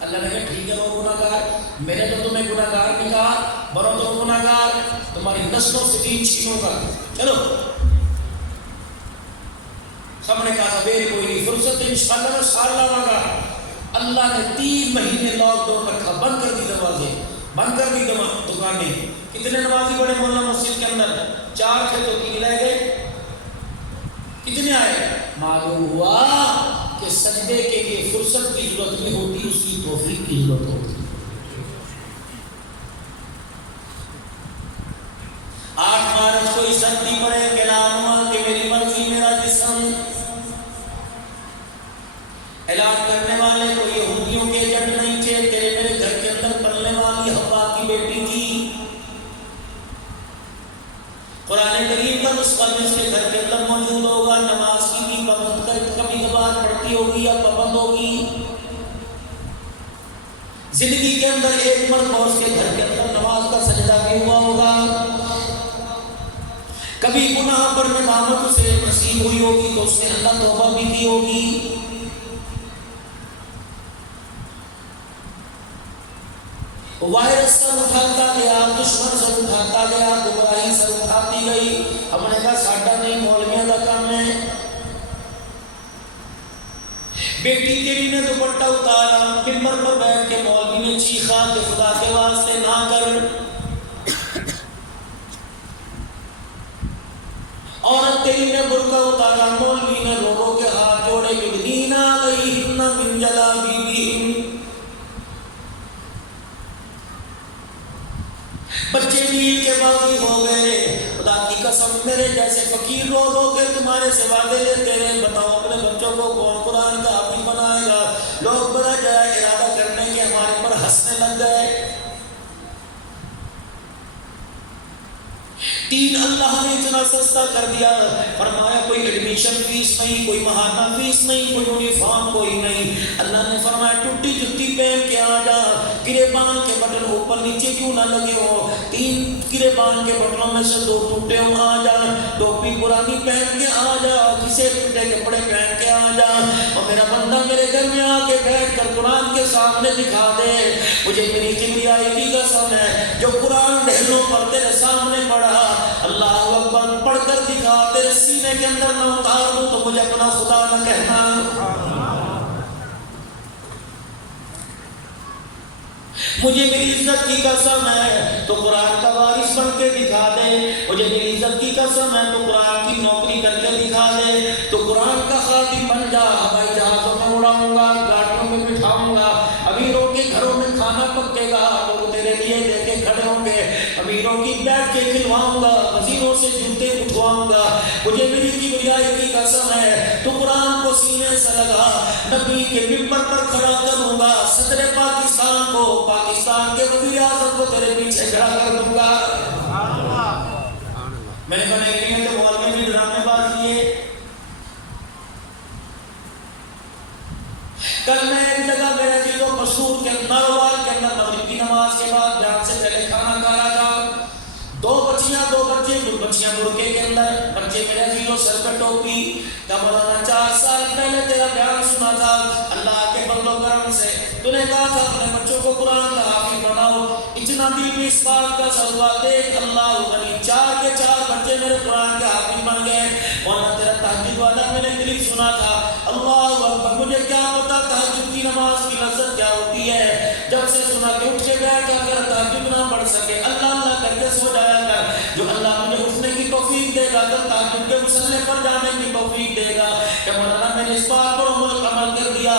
اللہ نے کہا ٹھیک ہے وہ گناہگار، میں نے تو تمہیں گناہگار نہیں کہا، بنو تو گناہگار، تمہاری نسلوں سے دین چھینوں گا۔ چلو سامنے کہا تھا بیر کوئی نہیں، فرصت انشاءاللہ میں سال لاؤں گا۔ اللہ نے 3 مہینے لاک ڈاؤن رکھا، بند کر دی دروازے، بند کر دی دکانیں۔ کتنے نمازی بڑے مولانا مسجد کے اندر؟ 4 تھے تو 3 رہ گئے، کتنے آئے؟ معلوم ہوا کہ سجدے کے لیے فرصت کی ضرورت نہیں ہوتی، اس کی توفیق کی ضرورت ہوتی۔ 8 مارچ کو اس سردی پڑے کہ اعلان کہ میری مرضی میرا جسم، اعلان کرنے والے کو یہودیوں کے ایجنٹ نہیں تھے، تیرے میرے گھر کے اندر پلنے والی حوا کی بیٹی تھی۔ قرآن کریم کا نسخہ جس کے گھر کے اندر موجود ہوگا، نماز کی بھی پابند کر کبھی کبھار پڑھتی ہوگی یا پابند ہوگی۔ زندگی کے اندر ایک مرتبہ اس کے گھر کے اندر نماز کا سجدہ بھی ہوا ہوگا، کبھی گناہ پر ندامت اسے نصیب ہوئی ہوگی تو اس نے اللہ توبہ بھی کی ہوگی۔ وائرس سر اٹھاتا گیا، دشمن سر اٹھاتا گیا، گمراہی سر اٹھاتی گئی۔ ہم نے کہا ساڈا نہیں، مولویوں کا کام ہے۔ بیٹی تیری نے دوپٹہ اتارا، ممبر پر بیٹھ کے مولوی نے چیخا کہ خدا کے واسطے نہ کر۔ عورت تیری نے برقع اتارا، مولوی نے رو رو کے ہاتھ جوڑے یدنین علیہن من جلابیبہن۔ بچے نیل کے باغی ہو گئے، خدا کی قسم میرے جیسے فقیر رو رو کے تمہارے سے وعدے لیتے رہے، بتاؤ اپنے بچوں کو کون قرآن کا حافظ بنائے گا؟ لوگ بڑا جائے ارادہ کرنے کے ہمارے پر ہنسنے لگ گئے۔ 3 اللہ نے اتنا سستا کر دیا، فرمایا کوئی ایڈمیشن فیس نہیں، کوئی ماہانہ فیس نہیں، کوئی یونیفارم کوئی نہیں۔ اللہ نے فرمایا ٹوٹی جتی پہن کے آ جا، گریبان کے بٹن اوپر نیچے کیوں نہ لگے ہو، 3 گریبان کے بٹنوں میں سے 2 ٹوٹے ہوں آ جا، ٹوپی پرانی پہن کے آ جا، کسے ٹوٹے کپڑے پہن کے آ جا، اور میرا بندہ میرے گھر میں آ کے بیٹھ کر قرآن کے سامنے دکھا دے۔ مجھے میری کبریائی کی قسم ہے، جو قرآن ڈھیلوں پر تیرے سامنے پڑھا، اللہ اکبر پڑھ کر دکھا، تیرے سینے کے اندر نہ اتار دوں تو مجھے اپنا خدا نہ کہنا۔ مجھے میری عزت کی قسم ہے تو قرآن کا وارث بن کے دکھا دے، مجھے میری عزت کی قسم ہے تو قرآن کی نوکری کر کے دکھا دے، تو قرآن کا خادم بن جا، ہوائی جہازوں میں اڑاؤں گا، گاڑیوں میں بٹھاؤں گا، امیروں کے گھروں میں کھانا پکے گا، لوگ تیرے لیے دے کے کھڑے ہوں گے، امیروں کی بیٹھ کے کھلواؤں گا، وزیروں سے جوتے اٹھواؤں گا، مجھے میری کبریائی کی قسم ہے تو قرآن کو سینے سے لگا، نبی کے ممبر پر کھڑا کروں گا، صدر پاکستان کو، پاکستان کے وزیر اعظم کو تیرے پیچھے کھڑا کر دوں گا۔ میں نے کہا نہیں تو مولوی نے ڈرامے باز کیے۔ کل میں ایک جگہ میرے چیزوں مسور کے نروال کے اندر مغرب کی نماز کے بعد بیان سے پہلے کھانا کھا رہا تھا، دو بچیاں برقعے کے اندر، بچے میرے عزیزوں سر پہ ٹوپی، کہا مولانا 4 سال پہلے تیرا بیان سنا تھا، اللہ کے فضل و کرم سے تو نے کہا تھا اپنے بچوں کو قرآن کا حافظ بناؤ، اتنا دل میں اس بات کا سلوا دیکھ اللہ غنی، 4 کے 4 بچے میرے قرآن کے حافظ بن گئے۔ مولانا تیرا تہجد والا میں نے کلپ سنا تھا، اللہ اکبر، مجھے کیا پتا تہجد کی نماز کی لذت کیا ہوتی ہے، جب سے سنا کہ اٹھ کے بیٹھا کر تہجد نہ پڑھ سکے اللہ اللہ کر کے سو جایا کر، جو اللہ مجھے اٹھنے کی توفیق دے گا تو تہجد کے مصلی پر جانے کی توفیق دے گا۔ کہ مولانا میں نے اس بات پر عمل کر دیا،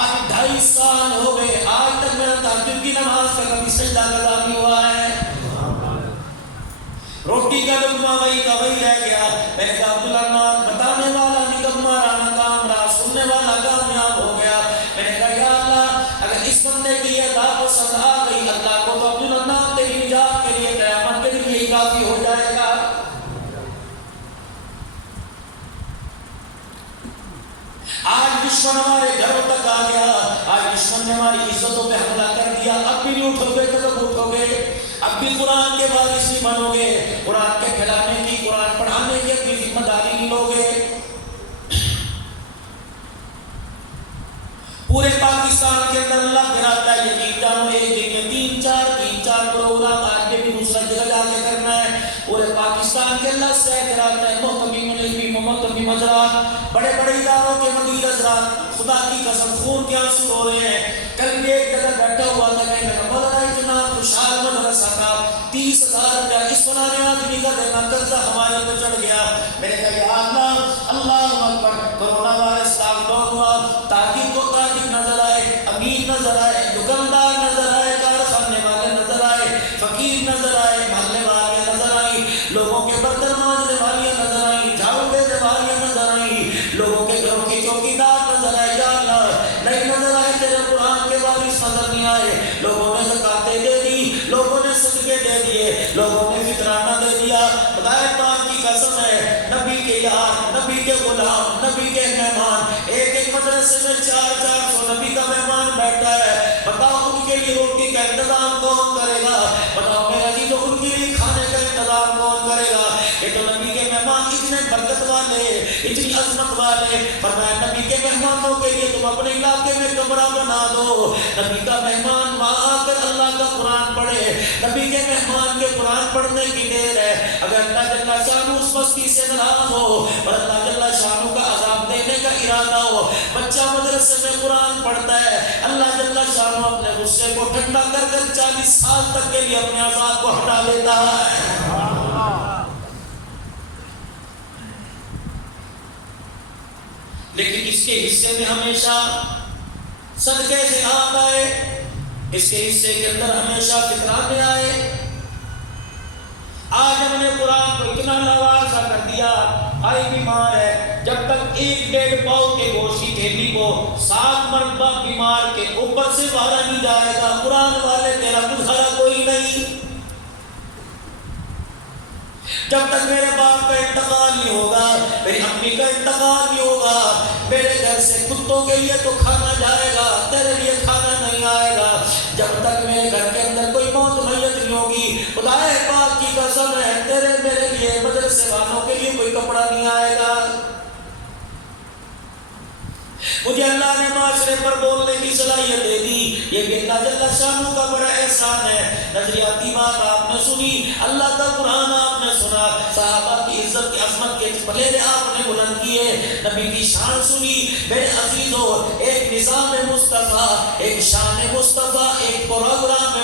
آج 2.5 سال ہو گئے، آج تک میرا تہجد کی نماز کا کبھی سجدہ قضا نہیں ہوا ہے، روٹی کا لقمہ وہی کا وہی رہ گیا۔ میں نے کہا عبداللہ بتانے والا نکما رہا ناکام رہا، سننے والا کامیاب ہو گیا۔ میں نے کہا یا اللہ اگر اس بندے کی یہ دعوت پسند آ گئی، اللہ کو تو عبداللہ تیری نجات کے لیے قیامت کے لیے کافی ہو جائے گا۔ آج دشمن ہمارے گھروں تک آ گیا، آج دشمن نے ہماری عزتوں پہ حملہ کر دیا، اب بھی نہیں اٹھو گے تو کب اٹھو گے؟ اب بھی قرآن کے وارث نہیں بنو گے، قرآن کے کھلانے کی، قرآن پڑھانے کی اپنی ذمہ داری نہیں لو گے۔ پورے پاکستان کے اندر اللہ کراتا ہے، یقین جانو ایک دن میں 3-4 پروگرام آج بھی دوسرا جگہ جا کے کرنا ہے، پورے پاکستان کے اللہ سے کراتا ہے، محتمین علمی محتمین حضرات، بڑے بڑے اداروں کے مدیر حضرات، خدا کی قسم خون کے آنسو ہو رہے ہیں۔ کل بھی ایک جگہ بیٹھا ہوا تھا، میں نے مولانا اتنا خوشحال مدرسہ تھا، 30,000 روپیہ اس فلانے آدمی کا دینا قرضہ ہمارے پہ چڑھ گیا۔ میں نے کہا یا اللہ، اللہ اکبر، کرونا وائرس لاک ڈاؤن ہوا، تاکہ کو تاکہ نظر آئے، امیر نظر آئے، دکاندار نظر آئے، کارخانے والے نظر آئے، فقیر نظر آئے، محلے والے نظر آئی، لوگوں کے برتن مانجنے والیاں نظر آئیں، جھاڑو دینے والیاں نظر آئیں، لوگوں کے گھروں کی چوکیدار نظر آئے۔ یا اللہ نہیں نظر آئے، تیرے قرآن کے وارث نظر نہیں آئے، لوگوں نے زکاتیں دے دی، لوگوں نے صدقے دے دیے، لوگوں نے فطرانہ دے دیا۔ خدائے پاک کی قسم ہے، نبی کے یار، نبی کے غلام، نبی کے مہمان، ایک مدرسے میں 400 نبی کا مہمان بیٹھا ہے، بتاؤ ان کے لیے روٹی کا انتظام کون کرے گا؟ بتاؤ میرے عزیزو ان کے لیے کھانے کا انتظام کون کرے گا؟ یہ تو نبی کے مہمان اتنے برکت والے، اتنی عظمت والے، فرمایا نبی کے مہمانوں کے لیے تم اپنے علاقے میں کمرہ بنا دو، نبی کا مہمان وہاں آ کر اللہ کا قرآن پڑھے، نبی کے مہمان کے قرآن پڑھنے کی دیر ہے۔ اگر اللہ جل شانہ اس بستی سے ناراض ہو اور اللہ جل شانہ کا عذاب دینے کا ارادہ ہو، بچہ مدرسے میں قرآن پڑھتا ہے، اللہ جل شانہ اپنے غصے کو ٹھنڈا کر کر 40 سال تک کے لیے اپنے عذاب کو ہٹا لیتا ہے۔ لیکن اس کے حصے میں ہمیشہ صدقے سے آتا ہے، اس کے حصے کے اندر ہمیشہ فطرانے آئے۔ آج ہم نے قرآن کو اتنا نوازا کر دیا، آئی بیمار ہے، جب تک 1-1.5 پاؤ کے گوشت کی تھیلی کو 7 مرتبہ بیمار کے اوپر سے باہر نہیں جائے گا، قرآن والے تیرا گزارا کوئی نہیں۔ جب تک میرے باپ کا انتقال نہیں ہوگا، میری امی کا انتقال نہیں ہوگا، میرے گھر سے کتوں کے لیے تو کھانا جائے گا، تیرے لیے کھانا نہیں آئے گا۔ جب تک میرے گھر کے اندر کوئی موت میت نہیں ہوگی، خدائے پاک کی قسم ہے تیرے میرے لیے مدرسے والوں کے لیے کوئی کپڑا نہیں آئے گا۔ مجھے اللہ نے معاشرے پر بولنے کی صلاحیت دے دی، یہ بھی اللہ جل شانہ کا بڑا احسان ہے۔ نظریاتی بات آپ نے سنی، اللہ کا قرآن آپ نے سنا، صحابہ کی عزت کی عظمت کے پلے آپ نے بلند کیے، نبی کی شان سنی۔ میرے عزیزو، ایک نظام مصطفیٰ، ایک شان مصطفیٰ، ایک پروگرام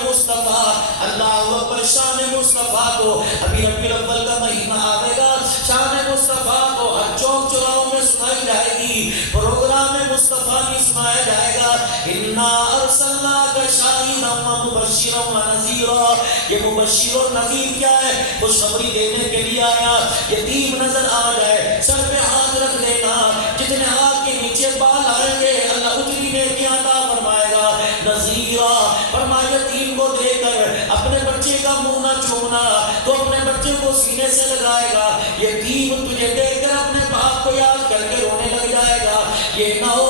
شان مصطفیٰ کو ابھی ربیع الاول کا مہینہ آئے گا، شان مصطفیٰ کو ہر چوک چوراہوں میں سنائی جائے گی، پروگرام مصطفیٰ بھی سنایا جائے گا۔ اِنَّا أَرْسَلْنَاكَ شَاهِدًا وَمُبَشِّرًا وَنَذِيرًا۔ یہ مبشر اور نذیر کیا ہے؟ خوشخبری دینے کے لیے آیا۔ یتیم نظر آ جائے سر پہ ہاتھ رکھ دینا، جتنے ہاتھ کے نیچے بال آئیں گے اللہ اتنی نیکیاں عطا فرمائے گا۔ نذیرا فرمایا یتیم کو دے کر اپنے بچے کا منہ نہ چھونا، تو اپنے بچے کو سینے سے لگائے گا، یتیم تجھے دیکھ کر اپنے باپ کو یاد کر کے رونے لگ جائے گا۔ یہ نہ ہو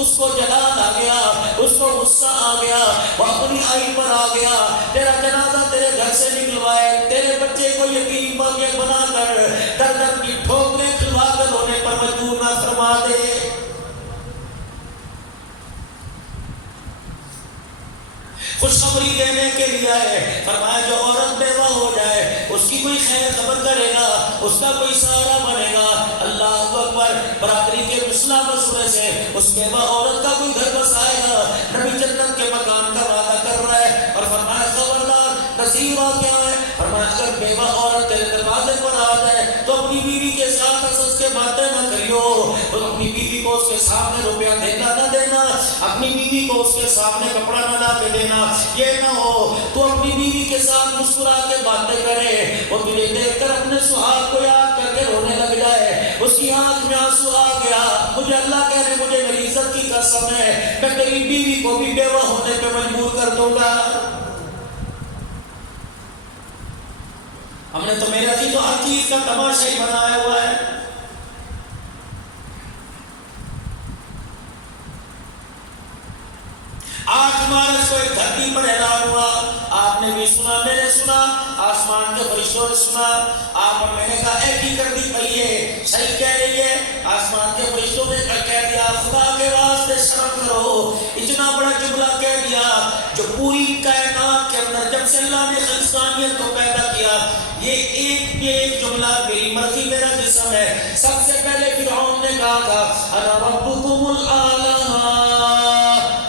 اس کو جلال آ گیا، اس کو غصہ آ گیا، وہ اپنی آئی پر آ گیا، تیرا جنازہ تیرے گھر سے نکلوائے، تیرے بچے کو یتیم بنا کر در در کی ٹھوکریں کھلوا کر رونے پر مجبور نہ فرما دے۔ خوشخبری دینے کے لیے ہے، فرمایا جو عورت بیوہ ہو جائے اس کی کوئی خیر خبر کرے گا، اس کا کوئی سہارا بنے گا۔ اللہ اکبر، برادری کے مسئلہ مسئلے سے اس بیوہ عورت کا کوئی گھر بسائے گا، نبی جنت کے مکان کا وعدہ کر رہا ہے۔ اور فرمایا خبردار، نصیبہ کیا ہے؟ فرمایا اگر بیوہ عورت تیرے دروازے پر آ جائے تو اپنی بیوی کے ساتھ حسد کے باتیں نہ کریو، اپنی بیوی کو اس کے سامنے روپیہ دینا نہ دینا، اپنی بیوی کو اس کے سامنے کپڑا نہ لا کے دینا۔ یہ نہ ہو تو اپنی بیوی کے ساتھ مسکرا کے باتیں کرے، وہ تجھے دیکھ کر اپنے سہاگ کو یاد کر کے رونے لگ جائے، اس کی آنکھ میں آنسو آ گیا، مجھے اللہ کہہ رہے مجھے میری عزت کی قسم ہے میں تیری بیوی کو بھی بیوہ ہونے پہ مجبور کر دوں گا۔ ہم نے تو میرا جی تو ہر چیز کا تماشا ہی بنایا ہوا ہے۔ 8 مارچ کو ایک دھرتی پر اعلان ہوا، آپ نے بھی سنا، میں نے سنا، آسمان کے فرشتوں نے سنا، آپ اور میں نے کہا ایک ہی کر دی پئی ہے، صحیح کہہ رہی ہے۔ آسمان کے فرشتوں نے کہہ دیا خدا کے واسطے شرم کرو، اتنا بڑا جملہ کہہ دیا جو پوری کائنات کے اندر جب سے اللہ نے انسانیت کو پیدا کیا یہ ایک جملہ میری مرضی میرا جسم ہے۔ سب سے پہلے فرعون نے کہا تھا انا ربکم الاعلی،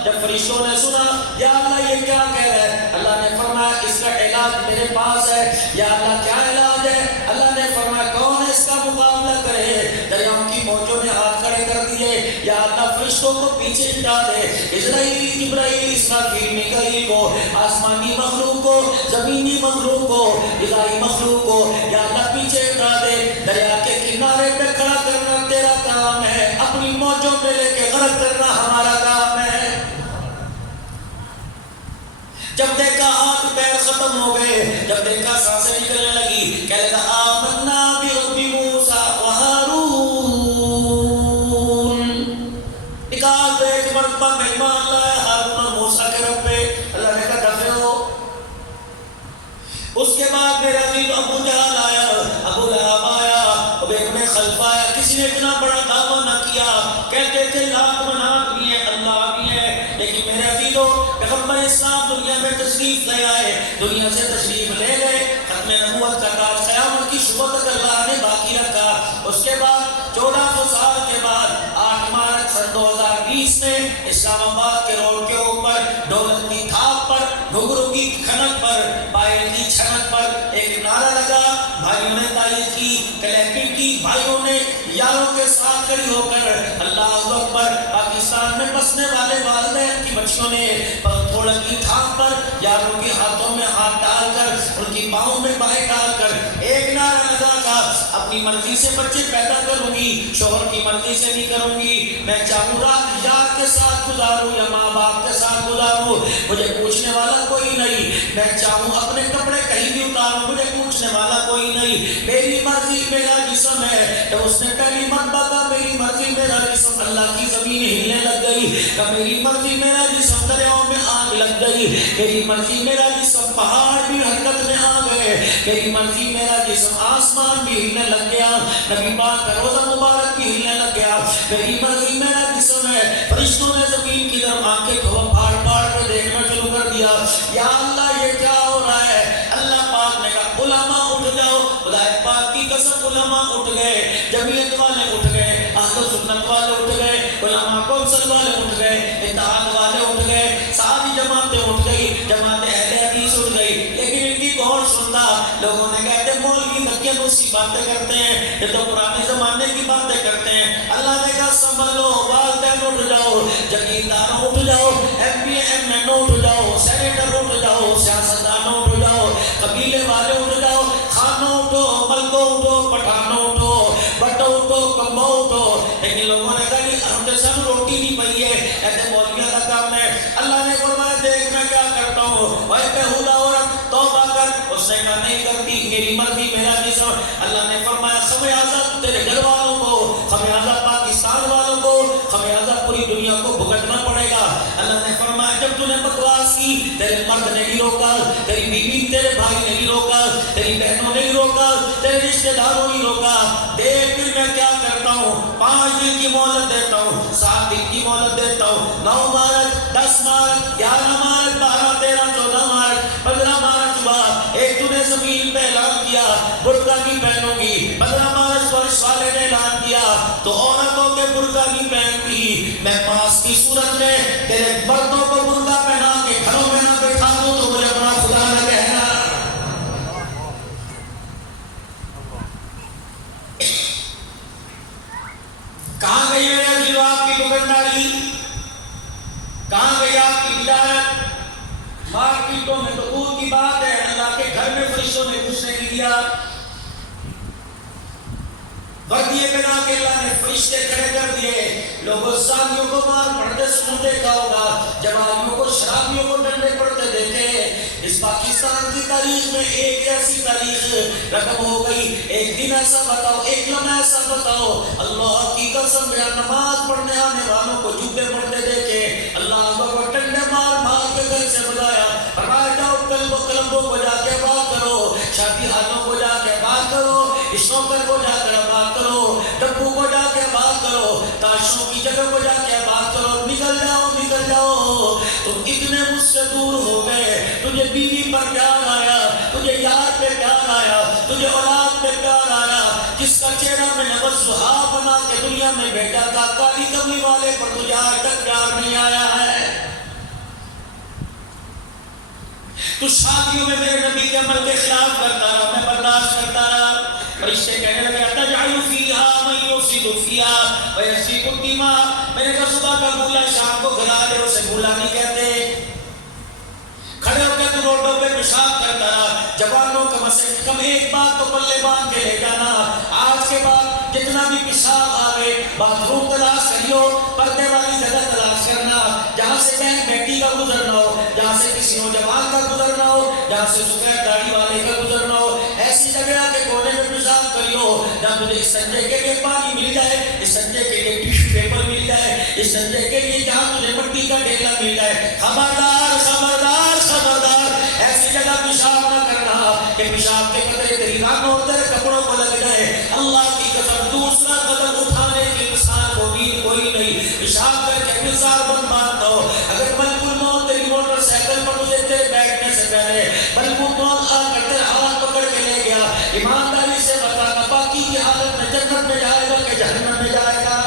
جب فرشتوں نے سنا یا اللہ یہ کیا کہہ رہا ہے، اللہ نے فرمایا اس کا علاج میرے پاس ہے۔ یا اللہ کیا علاج ہے؟ اللہ نے فرمایا کون ہے اس کا مقابلہ کرے؟ دریاؤں کی موجوں نے ہاتھ کھڑے کر دیے، یا اللہ فرشتوں کو پیچھے ہٹا دے، اسرائیل جبرائیل اسرافیل میکائیل کو، آسمانی مخلوق کو، زمینی مخلوق کو، الہی مخلوق کو، یا اللہ پیچھے ہٹا دے۔ دریا کے کنارے پہ کھڑا کرنا تیرا کام ہے، اپنی موجوں پہ لے کے غرق کرنا ہمارا کام ہے۔ جب دیکھا ہاتھ پیر ختم ہو گئے، جب دیکھا سانسیں نکلنے لگی، کہہ لگا آمنا برب موسیٰ وہارون، نکال دے ایک مرتبہ میں ایمان لایا ہارون اور موسیٰ کے رب پہ۔ اللہ نے کہا دفع ہو۔ اس کے بعد میرا عزیز ابو جہل آیا، ابو لہب آیا، ابی بن خلف آیا، کسی نے اتنا بڑا دعویٰ نہ کیا، کہتے تھے لات منات بھی ہے اللہ بھی ہے، لیکن میرے عزیزوں پیغمبر اسلام دنیا میں تشریف لے آئے، دنیا سے تشریف لے گئے، ختم نبوت کا تاج قیامت کی شبہ تک اللہ نے باقی رکھا۔ اس کے بعد 1400 سال کے بعد 8 مارچ سن 2020 میں اسلام آباد کے روڈ کے اوپر دولت کی تھاپ پر، گھگرو کی کھنک پر، پائل کی چھنک پر ایک نعرہ لگا، بھائیوں نے تائید کی، کلیکٹر کی، بھائیوں نے یاروں کے ساتھ کھڑی ہو کر اللہ اکبر، پاکستان میں بسنے والے والدین کی بچیوں نے تھوڑا کی تھام پر یاروں کے ہاتھوں میں ہاتھ ڈال کر ان کی باہوں میں باہیں ڈال کر ایک نعرہ لگا تھا اپنی مرضی سے بچے پیدا کروں گی، شوہر کی مرضی سے نہیں کروں گی، میں چاہوں رات یار کے ساتھ گزاروں یا ماں باپ کے ساتھ گزاروں، مجھے پوچھنے والا کوئی نہیں، میں چاہوں اپنے کپڑے کہیں بھی اتاروں، مجھے پوچھنے والا کوئی نہیں، میری مرضی میرا جسم ہے۔ جب اس نے پہلی مرتبہ کہا میری مرضی میرا جسم، اللہ کی زمین ہلنے لگ گئی، کہ میری مرضی میرا جسم دریاؤں میں آگ لگ گئی، میری مرضی میرا جسم پہاڑ بھی حرکت میں آ گئے، میری مرضی میرا جسم آسمان بھی ہلنے لگ گیا، نبی پاک کا روزہ مبارک بھی ہلنے لگ گیا، میری مرضی میرا جسم ہے۔ فرشتوں نے زمین کی طرف آنکھیں پھاڑ پھاڑ کے دیکھنا شروع کر دیا، یا اللہ یہ کیا ہو رہا ہے؟ اللہ پاک نے کہا علماء اٹھ جاؤ، خدا پاک کی قسم علماء اٹھ گئے، جمعیت والے اٹھ گئے، اہل سنت والے اٹھ گئے، علماء کونسل والے اٹھ گئے، اتحاد والے اٹھ گئے، ساری جماعتیں اٹھ گئی، جماعت اہل حدیث اٹھ گئی، لیکن ان کی کون کون سی باتیں کرتے ہیں، یہ تو پرانے زمانے کی باتیں کرتے ہیں۔ اللہ نے کہا سنبھلو، والدین اٹھ جاؤ، جگیرداروں اٹھ جاؤ، ایم پی ایم این اٹھ جاؤ، سینیٹر اٹھ جاؤ، سیاستدانوں اٹھ جاؤ، قبیلے والے اٹھ جاؤ، خانوں اٹھو، ملکوں اٹھو، پٹھانوں اٹھو، بٹوں اٹھو، کمبوں اٹھو۔ لیکن لوگوں نے کہا ہم جیسا روٹی نہیں پئی ہے، ایسے مولویوں کا کام ہے۔ اللہ نے فرمایا دیکھ میں کیا کرتا ہوں، اے بےہودہ عورت توبہ کر۔ اس نے کہا نہیں کرتی، میری مرضی میرا نظام۔ اللہ نے فرمایا خمیازہ تیرے گھر والوں کو، خمیازہ پاکستان والوں کو، خمیازہ پوری دنیا کو بھگتنا پڑے گا۔ اللہ نے فرمایا جب تو نے بکواس کی، تیرے مرد نے نہیں روکا، تیری بیوی تیرے بھائی نے نہیں روکا، تیری بہنوں نے نہیں روکا، تیرے رشتہ داروں نے نہیں روکا۔ دیکھ پھر میں کیا کرتا ہوں، 5 دن کی مہلت دیتا ہوں، 7 دن کی مہلت دیتا ہوں، 9 مارچ، 10 مارچ، 11 مارچ، 12، 13، 14 مارچ، 15 مارچ ہوا، ایک تو نے زمین پہ اعلان کیا برقع نہیں پہنوں گی، 15 مارچ فرش والے نے اعلان کیا تو عورتوں کے برقع نہیں پہنتی، میں پاس کی صورت میں تیرے مردوں کو برقع پہنا کے گھروں میں نہ بیٹھا دوں تو مجھے اپنا خدا نہ کہنا۔ کہاں گئی میرے عزیزو آپ کی دکانداری، کہاں گئی آپ کی تجارت؟ مارکیٹوں میں تو دور کی بات ہے، اللہ کے گھر میں فرشتوں نے کچھ نہیں دیا۔ وردیے بنا کے اللہ نے فرشتے کھڑے کر دیے، لوگوں زانیوں کو مار پڑتے سنو دیکھا ہوگا، جوانیوں کو شرابیوں کو ڈنڈے پڑتے دیکھے۔ اس پاکستان کی تاریخ میں ایک ایسی تاریخ رقم ہو گئی، ایک دن ایسا بتاؤ، ایک لمحہ ایسا بتاؤ، اللہ کی قسم میرا نماز پڑھنے آنے والوں کو جوتے پڑتے دیکھے، اللہ کو ڈنڈے مار مار کے گھر سے بلایا، فرمایا جاؤ کلبوں کو جا کے بات کرو، شادی حالوں کو جا کے بات کرو، اسنوکر کو جا کر بات کرو، ڈبو کو جا کے بات کرو، تاشوں کی جگہ کو جا کے بات کرو، نکل جاؤ نکل جاؤ۔ تم اتنے مجھ سے دور ہو گئے، تجھے بیوی پر پیار آیا، تجھے یار پہ پیار آیا، تجھے اولاد پہ پیار آیا، جس کا چہرہ میں نے وضحا بنا کے دنیا میں بیٹا تھا، کالی کملی والے پر تجھے آج تک پیار نہیں آیا ہے۔ تو شادیوں میں میرے نبی کے عمل کے خلاف کرتا رہا، میں برداشت کرتا رہا۔ فرشتے کہنے لگے تجعل فیہا من یفسد فیہا ویسفک الدماء، میں نے کہا صبح کا بھولا شام کو گھلا لے، اسے بھولا نہیں کہتے۔ کھڑے ہو کے تو روڈوں پہ پیشاب کرتا رہا، جوانوں کم سے کم ایک بات تو پلے باندھ کے لے جانا، آج کے بعد جتنا بھی پیشاب آوے باتھ روم تلاش کریو، پردے والی جگہ تلاش کرنا، جہاں سے بہن بیٹی کا گزرنا ہو، جہاں سے کسی نوجوان کا گزرنا ہو، جہاں سے سفید داڑھی والے کا گزرنا ہو، ایسی جگہ کے کونے میں پیشاب کریو جہاں تجھے استنجے کے لیے پانی مل جائے، استنجے کے لیے ٹیشو پیپر مل جائے، استنجے کے لیے جہاں تجھے مٹی کا ڈھیلا مل جائے۔ خبردار خبردار خبردار، ایسی جگہ پیشاب نہ کرنا کہ پیشاب کے قطرے تیری رانوں اور تیرے کپڑوں کو لگ جائے۔ اللہ کی قسم دوسرا قدم اٹھانے کی مثال کوئی نہیں، پیشاب کر کے مثال بن مانتا ہو۔ اگر ملک الموت تیری موٹر سائیکل پر تجھے تیرے بیٹھنے سے پہلے ملک الموت آ کر تیرے ہاتھ پکڑ کے لے گیا، ایمانداری سے بتانا باقی کی حالت میں جنت میں جائے گا کہ جہنم میں جائے گا؟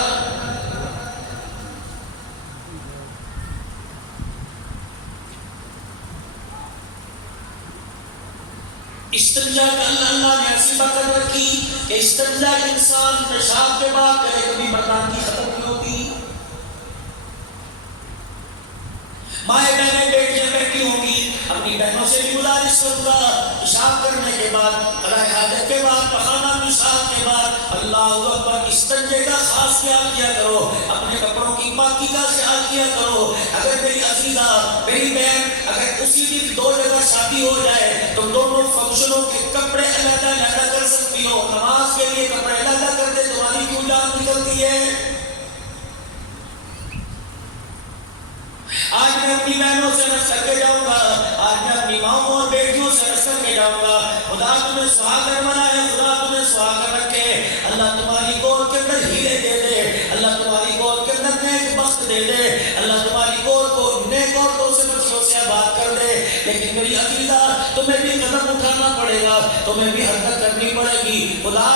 استنجا کا اللہ نے ایسی برکت رکھی کہ استنجا انسان پیشاب کے بعد کرے کبھی مردانگی ختم نہیں ہوتی۔ مائیں بہنیں بیٹیاں بیٹھی ہوں گی، اپنی بہنوں سے بھی گزارش کروں گا پیشاب کرنے کے بعد، قضاء حاجت کے بعد، پخانہ پیشاب کے بعد اللہ اکبر استنجے کا خاص خیال کیا کرو، اپنے کپڑوں کی پاکی کا خیال کیا کرو۔ اگر میری عزیزہ میری بہن اگر اسی دن 2 جگہ شادی ہو جائے تو دونوں فنکشنوں کے کپڑے علیحدہ علیحدہ کر سکتی ہو، نماز کے لیے کپڑے علیحدہ کر دے، تمہاری کیوں جان نکلتی ہے؟ آج میں اپنی بہنوں سے رس کر کے جاؤں گا، آج میں اپنی ماؤں اور بیٹیوں سے رس کر کے جاؤں گا۔ خدا تمہیں سہاگر بنائے، خدا تمہیں سہاگر رکھے، اللہ تمہاری گود کے اندر ہیلے دے دے، اللہ تمہاری گود کے اندر نیک بخت دے دے، اللہ تمہاری گود کو نیک عورتوں سے بچیوں سے آباد کر دے۔ لیکن میری عقیدہ تمہیں بھی قدم اٹھانا پڑے گا، تمہیں بھی حرکت کرنی پڑے گی۔ خدا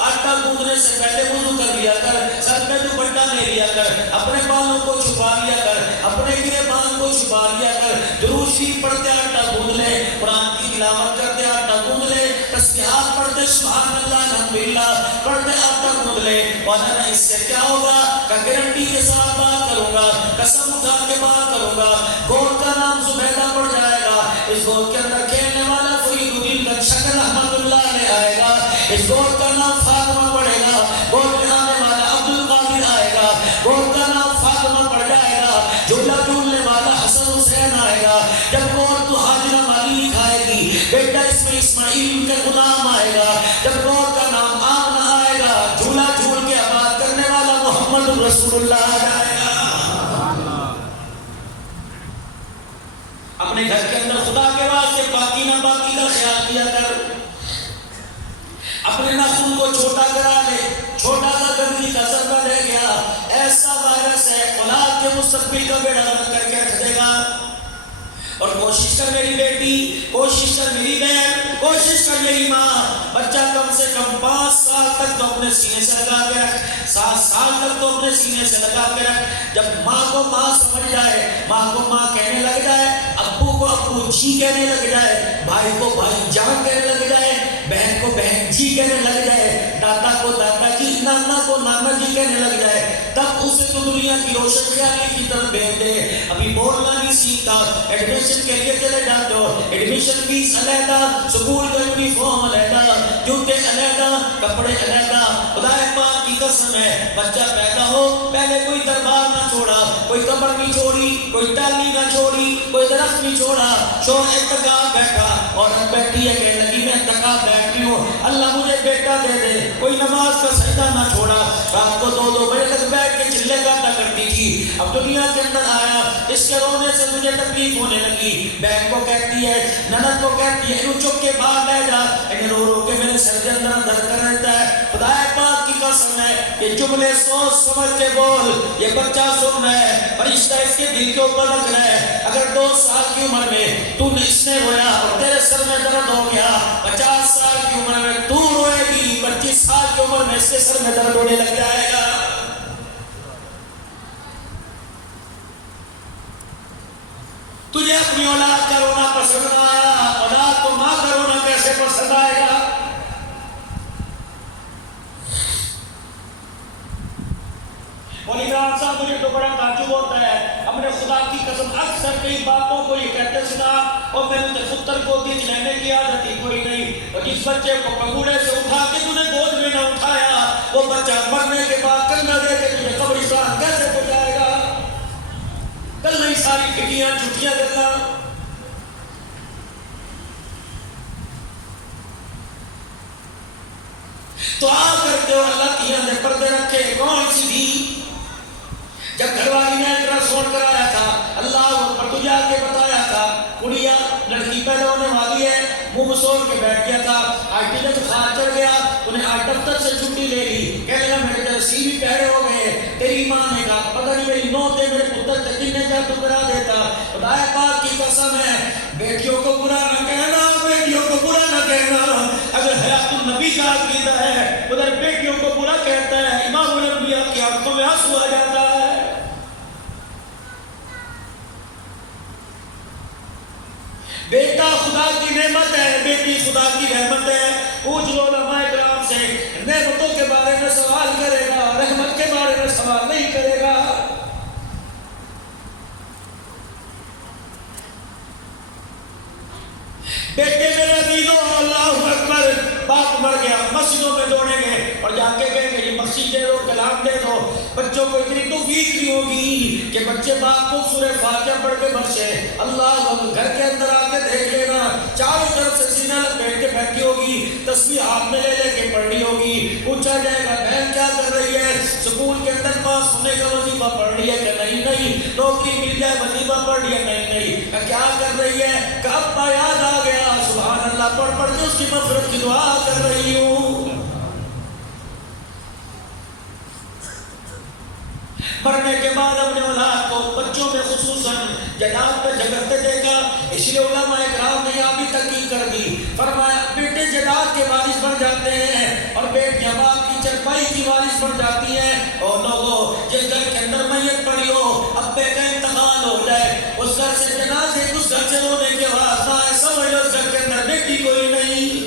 آٹا گوندنے سے پہلے وضو کر لیا کر، سر میں دوپٹہ لے لیا کر، اپنے بالوں کو چھپا لیا کر، اپنے گریبان کو چھپا لیا کر، درود شریف پڑھتے آٹا گوندھ لے، قرآن کی تلاوت کرتے آٹا گوندھ لے، تسبیحات پڑھتے لے مولانا اس سے کیا ہوگا کہ گارنٹی کے ساتھ بات کروں گا، قسم اٹھا کے بات کروں گا، گوٹ کا نام زبیدہ پڑ جائے گا، اس گوٹ کے اندر کھیلنے والا فرید الدین کا شکل احمد اللہ علیہ آئے گا، اس گوٹ کا نام فاطمہ پڑے گا، گوٹ میں آنے والا عبد القادر آئے گا، گوٹ کا نام فاطمہ پڑ جائے گا، جھولا جھولنے والا حسن حسین آئے گا، جب گوٹ تو حاجرہ مالی کھائے گی، بیٹا اس میں اسماعیل کا غلام آئے گا، جب گوٹ کا نام آمنہ آئے گا، جھولا جھول کے آباد کرنے والا محمد رسول اللہ آئے گا۔ اپنے گھر کے اندر خدا کے واسطے باقی نہ باقی کا خیال کیا کر، اپنے ناخن کو چھوٹا کرا لے، چھوٹا سا گندگی کا ذرہ رہ گیا، ایسا وائرس ہے اولاد کے مستقبل کا بیڑا غرق کر کے رکھ دے گا۔ اور کوشش کر میری بیٹی، کوشش کر میری بہن، کوشش کر میری ماں، بچہ کم سے کم 5 سال تک تو اپنے سینے سے لگا کے رکھ، 7 سال تک تو اپنے سینے سے لگا کے رکھ، جب ماں کو ماں سمجھ جائے، ماں کو ماں کہنے لگ جائے، ابو کو ابو جی کہنے لگ جائے، بھائی کو بھائی جان کہنے لگ جائے، بہن کو بہن جی کہنے لگ جائے، دادا کو دادا جی، نانا کو نانا جی کہنے لگ جائے، تب اسے تو دنیا کی روشن خیالی کی طرف بھیج دے۔ ابھی بولنا نہیں سیکھتا، ایڈمیشن کے لیے چلے جاتے ہو، ایڈمیشن فیس علیحدہ، سکول کا یونیفارم علیحدہ، جوتے علیحدہ، کپڑے علیحدہ۔ خدا پاک کی قسم ہے بچہ پیدا ہو پہلے کوئی دربار نہ چھوڑا، کوئی قبر نہیں چھوڑی، کوئی ٹالی نہ چھوڑی، کوئی درخت نہیں چھوڑا، شوہر اعتکاف بیٹھا، عورت بیٹھی ہے کہنے لگی میں اعتکاف بیٹھی ہوں، اللہ مجھے بیٹا دے دے، کوئی نماز کا سجدہ نہ چھوڑا، رات کو 2 بجے تک بیٹھ کے چلے گاتا کرتی تھی، اب دنیا کے اندر آیا، اس کے رونے سے مجھے تکلیف ہونے لگی، بہن کو کہتی ہے، نند کو کہتی ہے انہوں چپ کے باہر لے جا، انہیں رو رو کے میرے سر کے اندر درد کر رہتا ہے۔ خدا پاک کی قسم ہے یہ جملے سوچ سمجھ کے بول، یہ بچہ سن رہا ہے، فرشتہ اس کے دل کے اوپر رکھ رہا ہے، اگر 2 سال کی عمر میں تو نے اس نے رویا اور تیرے سر میں درد ہو گیا، 50 سال کی عمر میں تو روئے گی، 25 سال کی عمر میں اس کے سر میں درد ہونے لگ جائے گا۔ تجھے اپنی اولاد کا رونا پسند نہ آیا، اولاد کو ماں کا رونا کیسے پسند آئے گا؟ مولی عمران صاحب مجھے تو بڑا تعجب ہوتا ہے، اپنے خدا کی قسم اکثر کئی باتوں کو یہ کہتے سنا، اور میں نے خطر کو دیکھ لینے کی عادت ہی کوئی نہیں، اور جس بچے کو پگوڑے سے اٹھا کے تو نے گود میں نہ اٹھایا، وہ بچہ مرنے کے بعد کندھا دے کے تجھے قبرستان کیسے پہنچائے گا؟ کل نہیں ساری کھٹیاں چھٹیاں کرنا۔ دعا کرتے ہو اللہ کی نے پردے رکھے کون سی تھی؟ جب گھر والی نے الٹراساؤنڈ کرایا تھا، اللہ پر تجھے آ کے بتایا تھا کڑیا لڑکی پیدا ہونے والی ہے، منہ مسوڑ کے بیٹھ گیا تھا، آئی ٹی بخار چڑھ گیا، انہیں آج دفتر سے چھٹی لے لی، کہنے لگا میرے جرسی بھی پیڑے ہو گئے، تیری ماں نے کہا پتہ نہیں میری نوتے میرے پتر تک کتنے کا تو کرا دیتا۔ خدا پاک کی قسم ہے بیٹیوں کو برا نہ کہنا، بیٹیوں کو برا نہ کہنا، اگر حیات النبی کا عقیدہ ہے ادھر بیٹیوں کو برا کہتا ہے، امام الانبیاء کی آنکھوں میں آنسو آ جاتا ہے۔ بیٹا خدا کی نعمت ہے، بیٹی خدا کی رحمت ہے۔ پوچھ لو علماء کرام سے، نعمتوں کے بارے میں سوال کرے گا، رحمت کے بارے میں سوال نہیں کرے گا۔ بیٹے میرے عزیزوں، اللہ اکبر، باپ مر گیا، مسجدوں میں دوڑیں گے اور جا کے کہیں گے یہ مسجد دے دو، کلام دے دو۔ بچوں کو اتنی توفیق نہیں ہوگی کہ بچے باپ کو سورہ فاتحہ پڑھ کے برسے۔ اللہ گھر کے اندر آ کے دیکھ لینا، چاروں طرف سے سینہ لپیٹ کے بیٹھی ہوگی، تسبیح ہاتھ میں لے لے کے پڑھنی ہوگی۔ پوچھا جائے گا بہن کیا کر رہی ہے؟ سکول کے اندر پاس ہونے کا وظیفہ پڑھ رہی ہے کہ نہیں؟ نہیں۔ نوکری مل جائے وظیفہ پڑھ رہی ہے؟ نہیں نہیں۔ کیا کر رہی ہے؟ کہ ابا یاد آ گیا، سبحان اللہ پڑھ پڑھ کے اس کی مغفرت کی دعا کر رہی ہوں۔ مرنے کے بعد اپنے اولاد کو بچوں میں خصوصاً جنات پہ جھگڑتے دیکھا، اس لیے علماء اکرام نے یہاں بھی تحقیق کر دی، فرمایا بیٹے جنات کے وارث بن جاتے ہیں اور بیٹیاں باپ کی چرپائی کی وارث بن جاتی ہیں۔ اور لوگوں جس گھر کے اندر میت پڑی ہو، ابے کا انتقال ہو جائے، اس گھر سے جنازے اس گھر سے رونے کے بعد نہ سمجھ لو اس گھر کے اندر بیٹی کوئی نہیں۔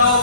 9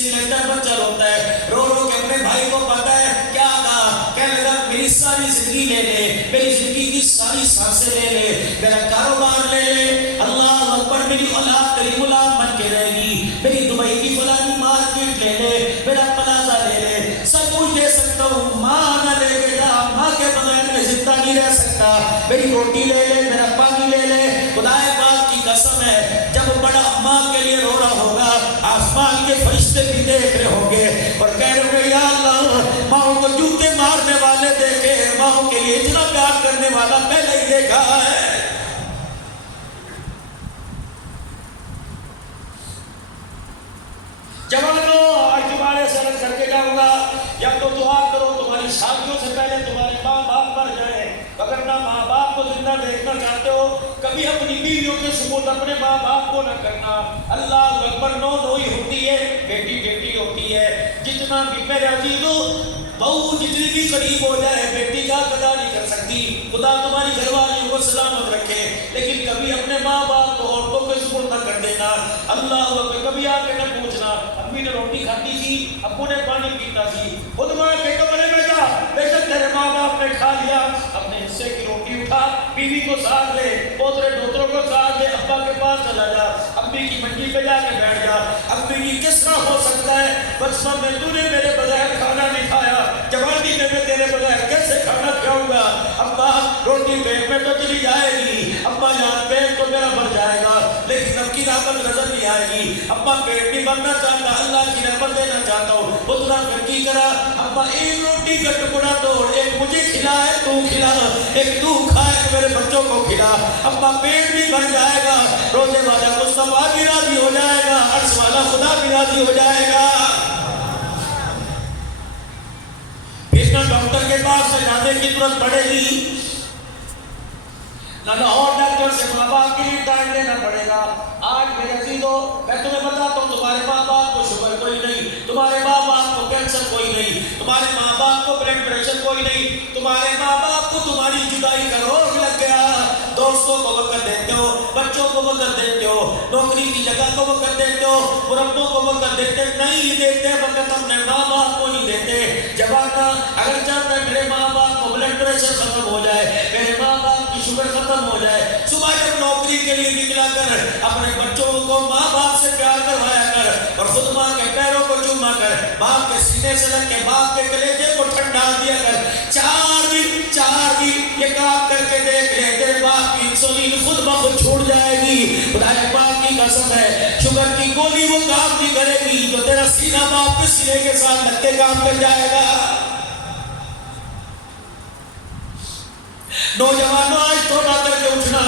کسی لیٹر بچہ روتا ہے، رو رو کے اپنے بھائی کو پتا ہے کیا کہا، کہنے لگا میری ساری زندگی لے لے، میری زندگی کی ساری سانسیں لے لے، میرا کاروبار لے لے، اللہ اکبر، میری اولاد تیری غلام بن کے رہے گی، میری دبئی کی فلانی مارکیٹ لے لے، میرا پلازا لے لے، سب کچھ دے سکتا ہوں، ماں نہ لے کے جا، ماں کے بغیر میں زندہ نہیں رہ سکتا، میری روٹی لے لے، میرا پانی لے لے۔ خدا پاک کی قسم ہے جب بڑا ماں کے لیے رو رہا ہوگا، آسمان کے فرشتے بھی دیکھ رہے ہوں گے اور کہہ رہے ہوں گے یا اللہ، ماں کو جوتے مارنے والے دیکھے، ماں کے لیے اتنا پیار کرنے والا پہلے ہی دیکھا ہے۔ جوانوں، آج تمہارے سرد کر کے جاؤں گا، یا تو دعا کرو تمہاری شادیوں سے پہلے تمہارے ماں باپ مر جائیں، اگر نہ ماں باپ کو زندہ دیکھنا چاہتے ہو، کبھی اپنی بیویوں کے سپرد اپنے ماں باپ کو نہ کرنا۔ اللہ اکبر، نو ہی ہوتی ہے، بیٹی بیٹی ہوتی ہے، جتنا بھی میرے عزیزو بہو جتنی بھی قریب ہو جائے بیٹی کا قضا نہیں کر سکتی، خدا تمہاری گھر والیوں کو سلامت رکھے، لیکن کبھی اپنے ماں باپ کو عورتوں کے سپرد نہ کر دینا۔ اللہ اکبر، کبھی آ کے نہ پوچھنا امی نے روٹی کھاتی تھی، ابو نے پانی پیتا تھی، خود ماں کے کمرے میں جا، بے شک تیرے ماں باپ نے کھا لیا، اپنے حصے کی روٹی اٹھا، بیوی کو ساتھ لے، پوترے ڈوتروں کو ساتھ لے، ابا کے پاس چلا جا، امی کی منڈی پہ جا کے بیٹھ جا۔ امی کی کس طرح ہو سکتا ہے بچپن میں تو نے میرے بغیر کھانا نہیں کھایا، جوانی میں میں تیرے بغیر کیسے کھانا کھاؤں گا؟ ابا روٹی پیٹ میں تو چلی جائے گی، ابا جان پیٹ تو میرا بھر جائے گا، لیکن اب کی رحمت نظر نہیں آئے گی، ابا پیٹ نہیں بھرنا چاہتا، اللہ کی رحمت دینا چاہتا ہوں، اتنا پھر کی کرا، ابا ایک روٹی کا ٹکڑا توڑ، ایک مجھے کھلا ہے تو کھلا، ایک تو کھا ایک میرے بچوں کو کھلا، ابا پیٹ بھی بھر جائے گا، روزے والا مصطفیٰ بھی راضی ہو جائے گا، عرش والا خدا بھی راضی ہو جائے گا۔ پھر نہ ڈاکٹر کے پاس میں جانے کی ضرورت پڑے گی، نہ اور ڈاکٹر سے ماں باپ کے لیے ٹائم دینا پڑے گا۔ آج میرے عزیزو، میں تمہیں بتاتا ہوں، تمہارے ماں باپ کو شوگر کوئی نہیں، تمہارے ماں باپ کو کینسر کوئی نہیں، تمہارے ماں باپ کو بلڈ پریشر کوئی نہیں، تمہارے ماں باپ کو تمہاری جدائی کا روگ لگ گیا، دوستوں کو وقت دیتے ہو، بچوں کو وقت دیتے ہو، نوکری کی جگہ کو وقت دیتے ہو، مربوں کو وقت دیتے نہیں دیتے وقت اپنے ماں باپ کو نہیں دیتے۔ جوانا، اگر چاہتا ہے میرے ماں باپ کو بلڈ پریشر ختم ہو جائے، میرے ماں باپ کی شوگر ختم ہو جائے، صبح جب نوکری کے لیے نکلا کر اپنے بچوں کو ماں باپ سے پیار کروایا کر، اور خود ماں کے پیروں کو چوما کر، باپ کے سینے سے لگ کے باپ کے کلیجے کو ٹھنڈا دیا کر، 4 دن یہ کام کر کے دیکھ لے، تیرے باپ کی انسولین خود بخود چھوڑ جائے گی۔ خدا پاک کی قسم ہے، شوگر کی گولی وہ کام نہیں کرے گی جو تیرا سینہ باپ کے سینے کے ساتھ لگ کے کام کر جائے گا۔ نوجوانوں، آج توبہ کر کے اٹھنا،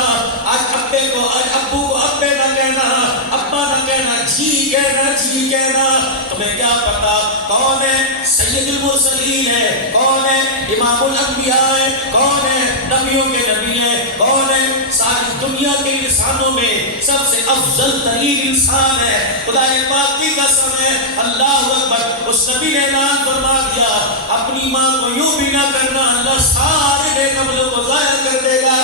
آج ابے کو، آج ابو کو ابے نہ کہنا، ابا نہ کہنا، جی کہنا، جی کہنا۔ تمہیں کیا پتا کون ہے سید المرسلین ہے، کون ہے امام الانبیاء ہے، کون ہے نبیوں کے نبی ہے، کون ہے ساری دنیا کے انسانوں میں سب سے افضل ترین انسان ہے۔ خدا پاک کی قسم ہے، اللہ اکبر، اس نبی نے اعلان فرما دیا اپنی ماں کو یوں بھی نہ کرنا، اللہ سارے نیک عملوں کو ضائع کر دے گا۔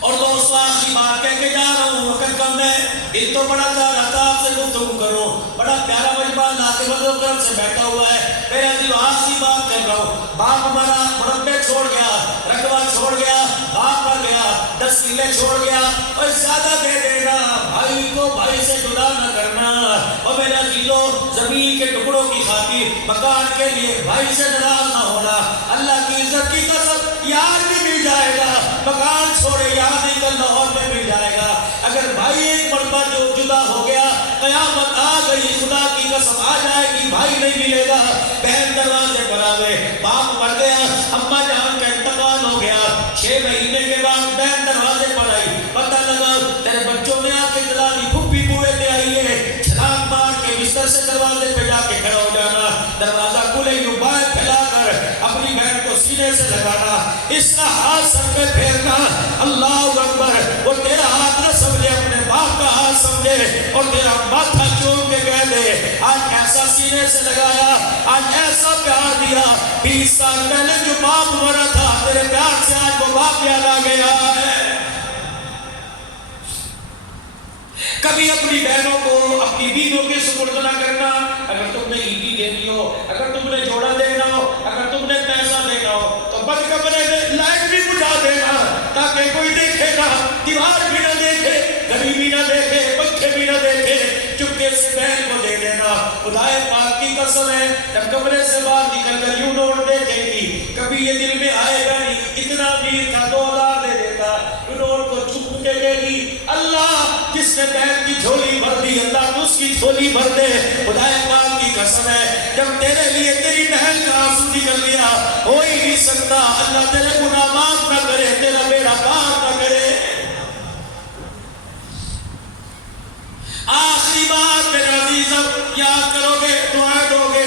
اور دوستو، آخری بات کہہ کے جا رہا ہوں، وقت کم ہے، ایک تو بڑا چاہ رہا تھا آپ سے گفتگو کروں، بڑا پیارا مجمع اللہ کے فضل و کرم سے بیٹھا ہوا ہے، میرے عزیز آخری بات کر رہا ہوں، باپ ہمارا مربع چھوڑ گیا، رقبہ چھوڑ گیا، باپ مر گیا، 10 کلے چھوڑ گیا، اور زیادہ دے دینا، بھائی کو بھائی سے جدا نہ کرنا، اور میرے عزیزو، زمین کے ٹکڑوں کی خاطر مکان کے لیے بھائی سے ناراض نہ ہونا، اللہ کی عزت کی قسم، یار بھی مل جائے گا، مکان چھوڑے یار نہیں کر لاہور میں مل جائے گا، اگر بھائی ایک مرتبہ جو جدا ہو گیا، قیامت آ گئی، خدا کی قسم آ جائے گی، بھائی نہیں ملے گا، بہن دروازے پر آ گئے، باپ مر گیا، اماں جان کا انتقال ہو گیا، 6 مہینے کے بعد بہن دروازے پر آئی، پتہ لگا تیرے بچوں نے آ کے دلا دی، پھپھی بوئے پہ آئی ہے، چھلانگ مار کے بستر سے دروازے پہ جا کے کھڑا ہو جانا، دروازہ کھلے یوں بائیں پھیلا کر اپنی بہن کو سینے سے لگانا، اس کا ہاتھ سر پہ پھیرنا، اللہ اکبر، وہ تیرا ہاتھ نہ سمجھے، اپنے باپ کا ہاتھ سمجھے، اور تیرا ماتھا چوم کے کہہ دے آج ایسا سینے سے لگایا، آج ایسا پیار دیا، 20 سال پہلے جو باپ مرا تھا، تیرے پیار سے آج وہ باپ یاد آ گیا ہے۔ کبھی اپنی بہنوں کو اپنی بیویوں کے سپرد نہ کرنا. اگر تم نے عیدی دینی ہو، اگر تم نے جوڑا دینا ہو، اگر تم نے پیسہ دینا ہو تو بس کمرے میں لائٹ بھی بجھا دینا تاکہ کوئی دیکھے نہ، دیوار بھی نہ دیکھے، گھڑی بھی نہ دیکھے، پنکھے بھی نہ دیکھے، چپکے سے بہن کو دے دینا. خدائے پاک کی قسم ہے جب کمرے سے باہر نکل کر یوں نوٹ دیکھے گی کبھی یہ دل میں آئے گا نہیں اتنا امیر تھا 2000 دے دیتا. نوٹ کو چھپ کے دے گی. اللہ جس نے بہن کی جھولی بھر دی اللہ تو اس کی جھولی بھر دے. خدائے پاک کی قسم ہے جب تیرے لیے تیری بہن کا آنسو نکل گیا ہو ہی نہیں سکتا اللہ تیرے گناہ معاف نہ کرے، تیرا بیڑا پار نہ کرے. آخری بات میرے عزیزم یاد کرو گے، دعائیں دو گے،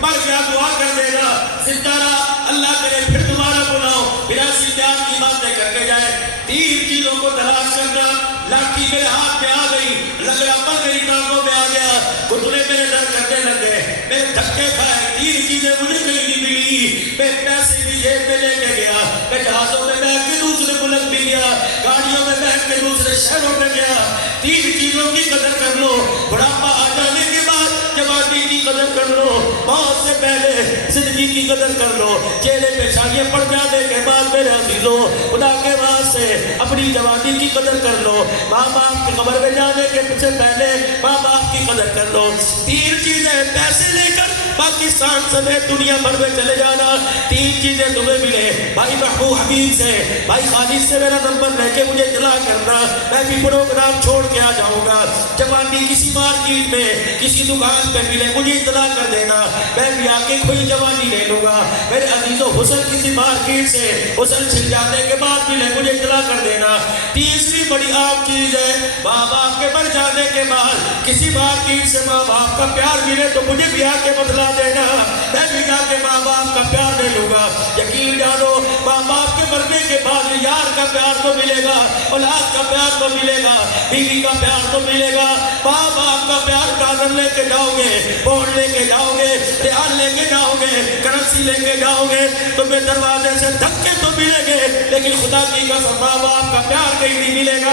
مر گیا دعا کر دے گا، زندہ رہا اللہ کرے پھر دوبارہ بلاؤ، بلا سیدھیان کی باتیں کر کے جائے. 3 چیزوں کو تلاش کرنا. لاٹھی میرے ہاتھ میں آ گئی، لگڑا پر میری ٹانگوں میں آ گیا، گھٹنے میرے درد کرنے لگے، میں دھکے کھائے، 3 چیزیں مجھے کہیں نہیں ملی. میں پیسے بھی جیب میں لے کے گیا، میں جہازوں میں بیٹھ کے دوسرے ملک بھی گیا، گاڑیوں میں بیٹھ کے دوسرے شہروں میں گیا. 3 چیزوں کی قدر کر لو. بڑھاپا آ جانے کے بعد جوانی کی قدر کر لو، موت سے پہلے زندگی کی قدر کر لو. چہرے پہ چھائیاں پڑ جانے کے بعد میرے عزیزوں خدا کے واسطے اپنی جوانی کی قدر کر لو. ماں باپ کی قبر میں جانے کے سے پہلے ماں باپ کی قدر کر لو. 3 چیزیں پیسے لے کر پاکستان سمیت دنیا بھر میں چلے جانا. 3 چیزیں تمہیں ملے. بھائی محبوب حبیب سے، بھائی خالد سے میرا نمبر لے کے مجھے اطلاع کرنا، میں بھی پروگرام چھوڑ کے آ جاؤں گا. جوانی کسی مارکیٹ میں کسی دکان پہ ملے مجھے اطلاع کر دینا، میں بھی آ کے کوئی جوانی لے لوں گا. میرے عزیزوں حسن کسی مارکیٹ سے حسن چھل جانے کے بعد ملے مجھے اطلاع کر دینا. تیسری بڑی عام چیز ہے ماں باپ کے مر جانے کے بعد کسی مارکیٹ سے ماں باپ کا پیار ملے تو مجھے بھی آ کے بتلا دینا، میں بھی جا کے ماں باپ کا پیار لے لوں گا. یقین جانو ماں باپ کے مرنے کے بعد یار کا پیار تو ملے گا، اولاد کا پیار تو ملے گا، بیوی کا پیار تو ملے گا. ماں باپ کا پیار ڈالر لے کے جاؤ گے، بونڈ لے کے جاؤ گے، ریال لے کے جاؤ گے، کرنسی لے کے جاؤ گے، تمہیں دروازے سے دھکے تو ملیں گے لیکن خدا کی قسم ماں باپ کا پیار کہیں نہیں ملے گا.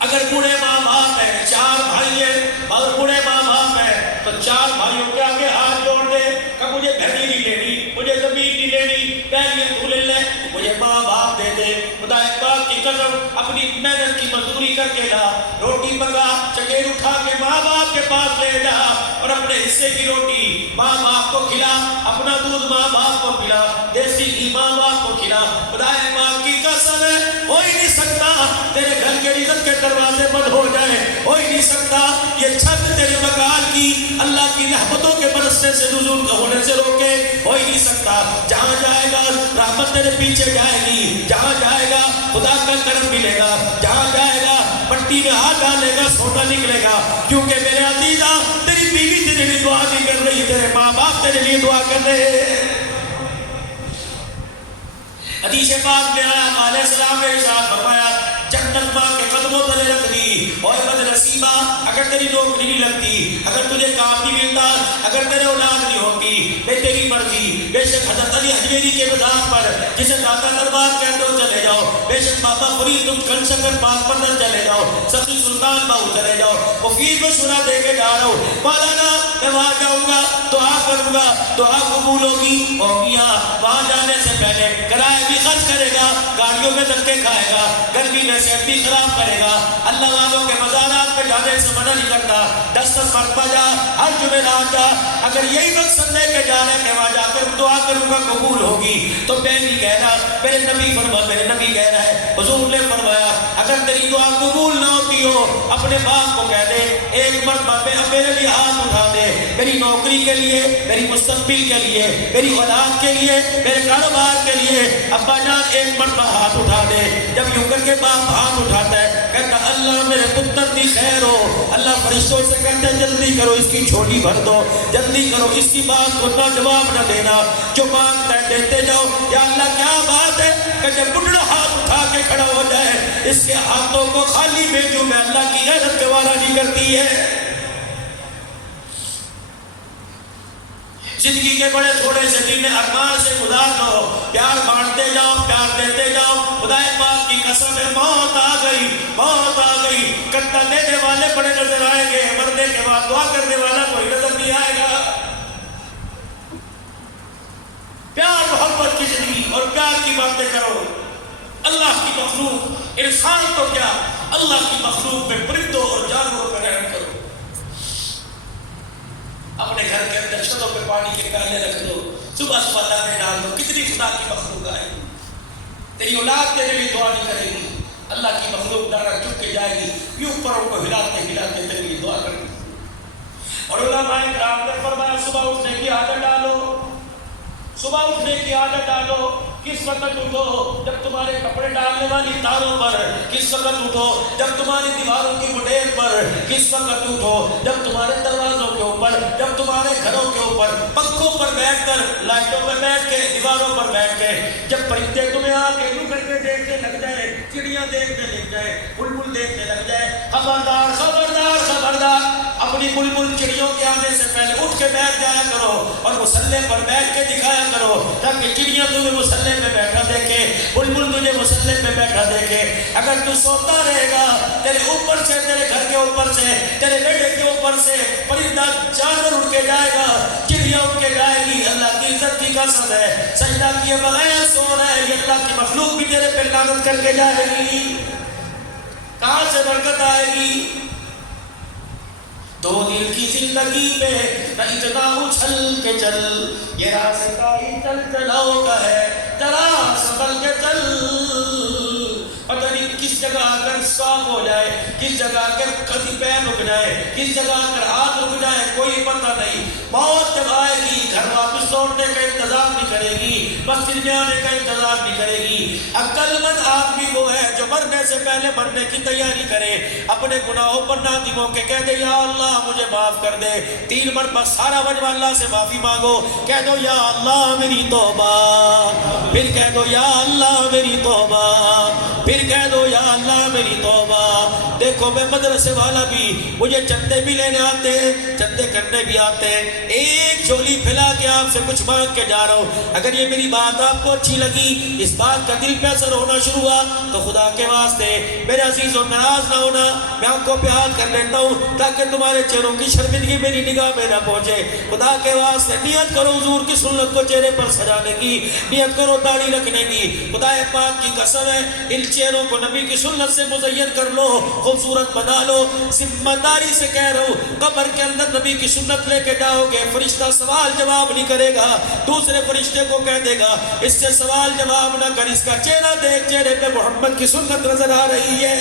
اگر بوڑھے ماں باپ ہیں، 4 بھائی ہیں اور بوڑھے ماں باپ ہیں تو 4 بھائیوں کے آگے ہاتھ جوڑ دے کہ مجھے گھڑی نہیں لینی، مجھے زمین نہیں لینی، پہلے تو لے لے، مجھے ماں باپ دے دے. خدا پاک کی قسم اپنی محنت کی مزدوری کر کے لا، روٹی پکا، چکیر اٹھا کے ماں باپ کے پاس لے جا اور اپنے حصے کی روٹی ماں باپ کو کھلا، اپنا دودھ ماں باپ کو پلا، دیسی گھی ماں باپ کو کھلا. خدا پاک کی قسم ہے ہو ہی نہیں سکتا تیرے گھر کے رزق کے دروازے بند ہو جائے، ہو ہی نہیں سکتا یہ چھت تیرے مکان کی اللہ کی رحمتوں کے برسنے سے نزول کا ہونے سے روکے، ہو ہی نہیں سکتا. جہاں جائے گا رحمت تیرے پیچھے جائے گی، جہاں جائے گا خدا کا کرم ملے گا، جہاں جائے گا پٹی میں ہاتھ ڈالے گا سونا نکلے گا. کیونکہ میرے عزیزا تیری بیوی تیرے لیے دعا نہیں کر رہی، تیرے ماں باپ تیرے لیے دعا کر رہے ہیں. حدیث پاک میں آیا علیہ السلام نے ارشاد فرمایا جنت ماں کے قدموں تلے رکھ دی. اور بد نصیبہ اگر تیری نوکری نہیں لگتی، اگر تجھے کام نہیں ملتا، اگر تیرے اولاد نہیں ہوتی، میں تیری مرضی. بے شک حضرت علی حجویری کے مزار پر جسے داتا دربار کہتے ہو چلے جاؤ، بے شک بابا فرید کن شکر پاک پندر چلے جاؤ، سخی سلطان باؤ چلے جاؤ، مفید مشورہ دے کے جا رہا ہوں. مولانا میں وہاں جاؤں گا دعا کروں گا، دعا قبول ہوگی. اور میاں وہاں جانے سے پہلے کرایہ بھی خرچ کرے گا، گاڑیوں میں دھکے کھائے گا، گرمی میں صحت بھی خراب کرے گا. اللہ والوں کے مزارات پہ جانے سے منع نہیں کرتا. 10 مرتبہ جا، ہر جمعرات جا. اگر یہی مقصد لے کے جانے کے وہاں جا کر دعا کروں گا قبول ہوگی تو میں نہیں کہہ رہا، میرے نبی کہہ رہا ہے، حضور نے فرمایا اگر تیری دعا قبول نہ ہوتی ہو اپنے باپ کو کہہ دے ایک مرتبہ میرے لیے ہاتھ اٹھا دے، میری نوکری کے لیے، میری مستقبل کے لیے، میری اولاد کے لیے، میرے کاروبار کے لیے ابا جان ایک مرتبہ ہاتھ اٹھا دے. جب یوں کر کے باپ ہاتھ اٹھاتا ہے کہتا اللہ میرے پتر دی خیر ہو. اللہ فرشتوں سے کہتا ہے جلدی کرو اس کی جھولی بھر دو، جلدی کرو اس کی بات کو نہ جواب نہ دینا، جو مانگتا ہے دیتے جاؤ. یا اللہ کیا بات ہے کہ جب بڈھڑا ہاتھ اٹھا کے کھڑا ہو جائے اس کے ہاتھوں کو خالی بھیجوں میں اللہ کی غیرت گوارا نہیں کرتی ہے. زندگی کے بڑے تھوڑے سے دن ارمان سے گزار لو، پیار بانٹتے جاؤ، پیار دیتے جاؤ. خدا پاک کی قسم ہے موت آ گئی آئی، موت آ گئی، کندھا لینے والے بڑے نظر آئیں گے، مرنے کے بعد دعا کرنے والا کوئی نظر نہیں آئے گا۔ پیار محبت کی زندگی اور پیار کی باتیں کرو۔ اللہ کی مخلوق، انسان تو کیا، اللہ کی مخلوق میں پرندوں اور جانوروں پر رحم کرو۔ اپنے گھر کے اندر چھتوں پہ پانی کے پیالے رکھ دو، صبح صبح دانے ڈال دو، کتنی خدا کی مخلوق آئے گی، تیری اولاد تیرے لیے دعا نہیں کرے گی، اللہ کی مخلوق دانا چک کے جائے گی، یوں پروں کو ہلاتے ہلاتے تیرے لیے دعا کرے گی۔ اور علماء کرام نے فرمایا صبح اٹھنے کی عادت ڈالو، صبح اٹھنے کی عادت ڈالو۔ کس وقت اٹھو؟ جب تمہارے کپڑے ڈالنے والی تاروں پر، کس وقت اٹھو؟ جب تمہاری دیواروں کی مڈیر پر، کس وقت اٹھو؟ جب تمہارے دروازوں کے اوپر، جب تمہارے گھروں کے اوپر، پنکھوں پر بیٹھ کر، لائٹوں پر بیٹھ کے، دیواروں پر بیٹھ کے، جب پرندے تمہیں آ کے یوں کر کے دیکھنے لگ جائے، چڑیاں دیکھنے لگ جائے، بلبل دیکھنے لگ جائے، خبردار خبردار خبردار، اپنی بلبل چڑیوں کے آنے سے پہلے اٹھ کے بیٹھ جایا کرو اور مسلح پر بیٹھ کے دکھایا کرو، تاکہ چڑیاں تمہیں مسلح میں بیٹھا دیکھے، بلبل تجھے مسلح میں بیٹھا دیکھے۔ اگر تو سوتا رہے گا، تیرے اوپر سے، تیرے گھر کے اوپر سے، تیرے بیٹے کے اوپر سے پرندہ جانور اڑ کے جائے گا، چڑیاں اڑ کے جائے گی، اللہ کی عزت کی قسم ہے، سجدہ کیے بغیر سو رہا ہے، یہ اللہ کی مخلوق بھی تیرے پہ لعنت کر کے جائے گی۔ کہاں سے برکت آئے گی؟ دو دل کی زندگی پہ نہ اتنا اچھل کے چل، یہ راستہ ہی چل چلاؤ کا ہے، ذرا سنبھل کے چل۔ پتہ نہیں کس جگہ اگر سٹاپ ہو جائے، کس جگہ اگر کبھی پیر رک جائے، کس جگہ اگر ہاتھ رک جائے، کوئی پتہ نہیں۔ موت جب آئے گی، گھر واپس لوٹنے کا انتظار نہیں کرے گی، مسجد میں آنے کا انتظار نہیں کرے گی۔ عقل مند آدمی وہ ہے جو مرنے سے پہلے مرنے کی تیاری کرے، اپنے گناہوں پر نادم ہو کے کہہ دے یا اللہ مجھے معاف کر دے، 3 مرتبہ سارا وجہ اللہ سے معافی مانگو، کہہ دو یا اللہ میری توبہ، پھر کہہ دو یا اللہ میری توبہ، پھر کہہ دو یا اللہ میری توبہ۔ دیکھو میں مدرسے والا بھی، مجھے چندے بھی لینے آتے ہیں، چندے کرنے بھی آتے ہیں، ایک جھولی پھیلا کے آپ سے کچھ مانگ کے جا رہا ہوں۔ اگر یہ میری بات آپ کو اچھی لگی، اس بات کا دل پہ اثر ہونا شروع ہوا، تو خدا کے واسطے میرے عزیز و ناراض نہ ہونا، میں آپ کو پیار کر لیتا ہوں تاکہ تمہارے چہروں کی شرمندگی میری نگاہ میں نہ پہنچے۔ خدا کے واسطے نیت کرو حضور کی سنت کو چہرے پر سجانے کی، نیت کرو داڑھی رکھنے کی۔ خدا پاک کی قسم ہے ان چہروں کو نبی کی سنت سے مزین کر لو، خوبصورت بنا لو۔ ذمہ داری سے کہہ رہا ہوں، قبر کے اندر نبی کی سنت لے کے جاؤ گے، فرشتہ سوال جواب نہیں کرے گا، دوسرے فرشتے کو کہہ دے گا اس سے سوال جواب نہ کر، اس کا چہرہ دیکھ، چہرے پہ محمد کی سنت نظر آ رہی ہے۔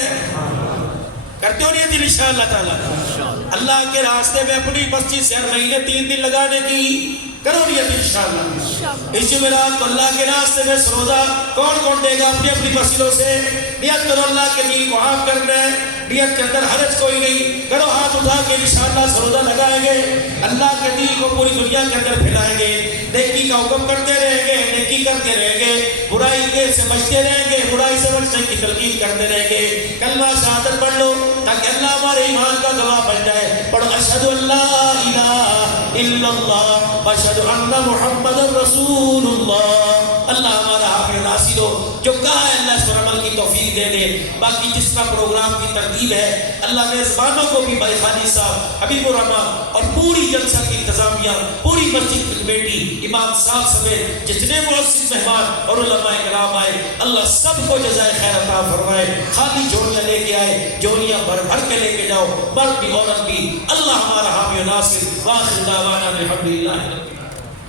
کرتے ہو نہیں دل انشاءاللہ تعالی اللہ کے راستے میں اپنی مسجد سے ہر مہینے 3 دن لگانے کی کرو نیت انشاءاللہ۔ اس جمعرات کو اللہ کے راستے میں سروزہ کون دے گا؟ اپنی اپنی مسجدوں سے نیت کرو اللہ کے دین کو عام کرنا ہے، نیت کے اندر حرج کوئی نہیں، کرو ہاتھ اٹھا کے انشاءاللہ سروزہ لگائیں گے، اللہ کے دین کو پوری دنیا کے اندر پھیلائیں گے، نیکی کا حکم کرتے رہیں گے، نیکی کرتے رہیں گے، برائی کے سے بچتے رہیں گے، برائی سے بچنے کی تلقین کرتے رہیں گے۔ کلمہ شہادت پڑھ لو تاکہ اللہ ہمارے ایمان کا گواہ بن جائے۔ پڑھو اشہد ان لا الہ الا اللہ واشہد ان محمد رسول اللہ۔ اللہ ہمارا حافظ ناصر ہو، جو کہا ہے اللہ اس پر عمل کی توفیق دے دے۔ باقی جس کا پروگرام کی ترتیب ہے اللہ میزبانوں کو بھی، بھائی خانی صاحب، حبیب الرحمٰن اور پوری جلسہ کی انتظامیہ، پوری مسجد کی کمیٹی، امام صاحب سمیت جتنے معزز مہمان اور علماء کرام آئے، اللہ سب کو جزائے خیر عطا فرمائے۔ خالی جھولیاں لے کے آئے، جھولیاں بھر بھر کے لے کے جاؤ، مرد بھی عورت بھی۔ اللہ ہمارا حامی و ناصر۔ وآخر دعوانا الحمدللہ۔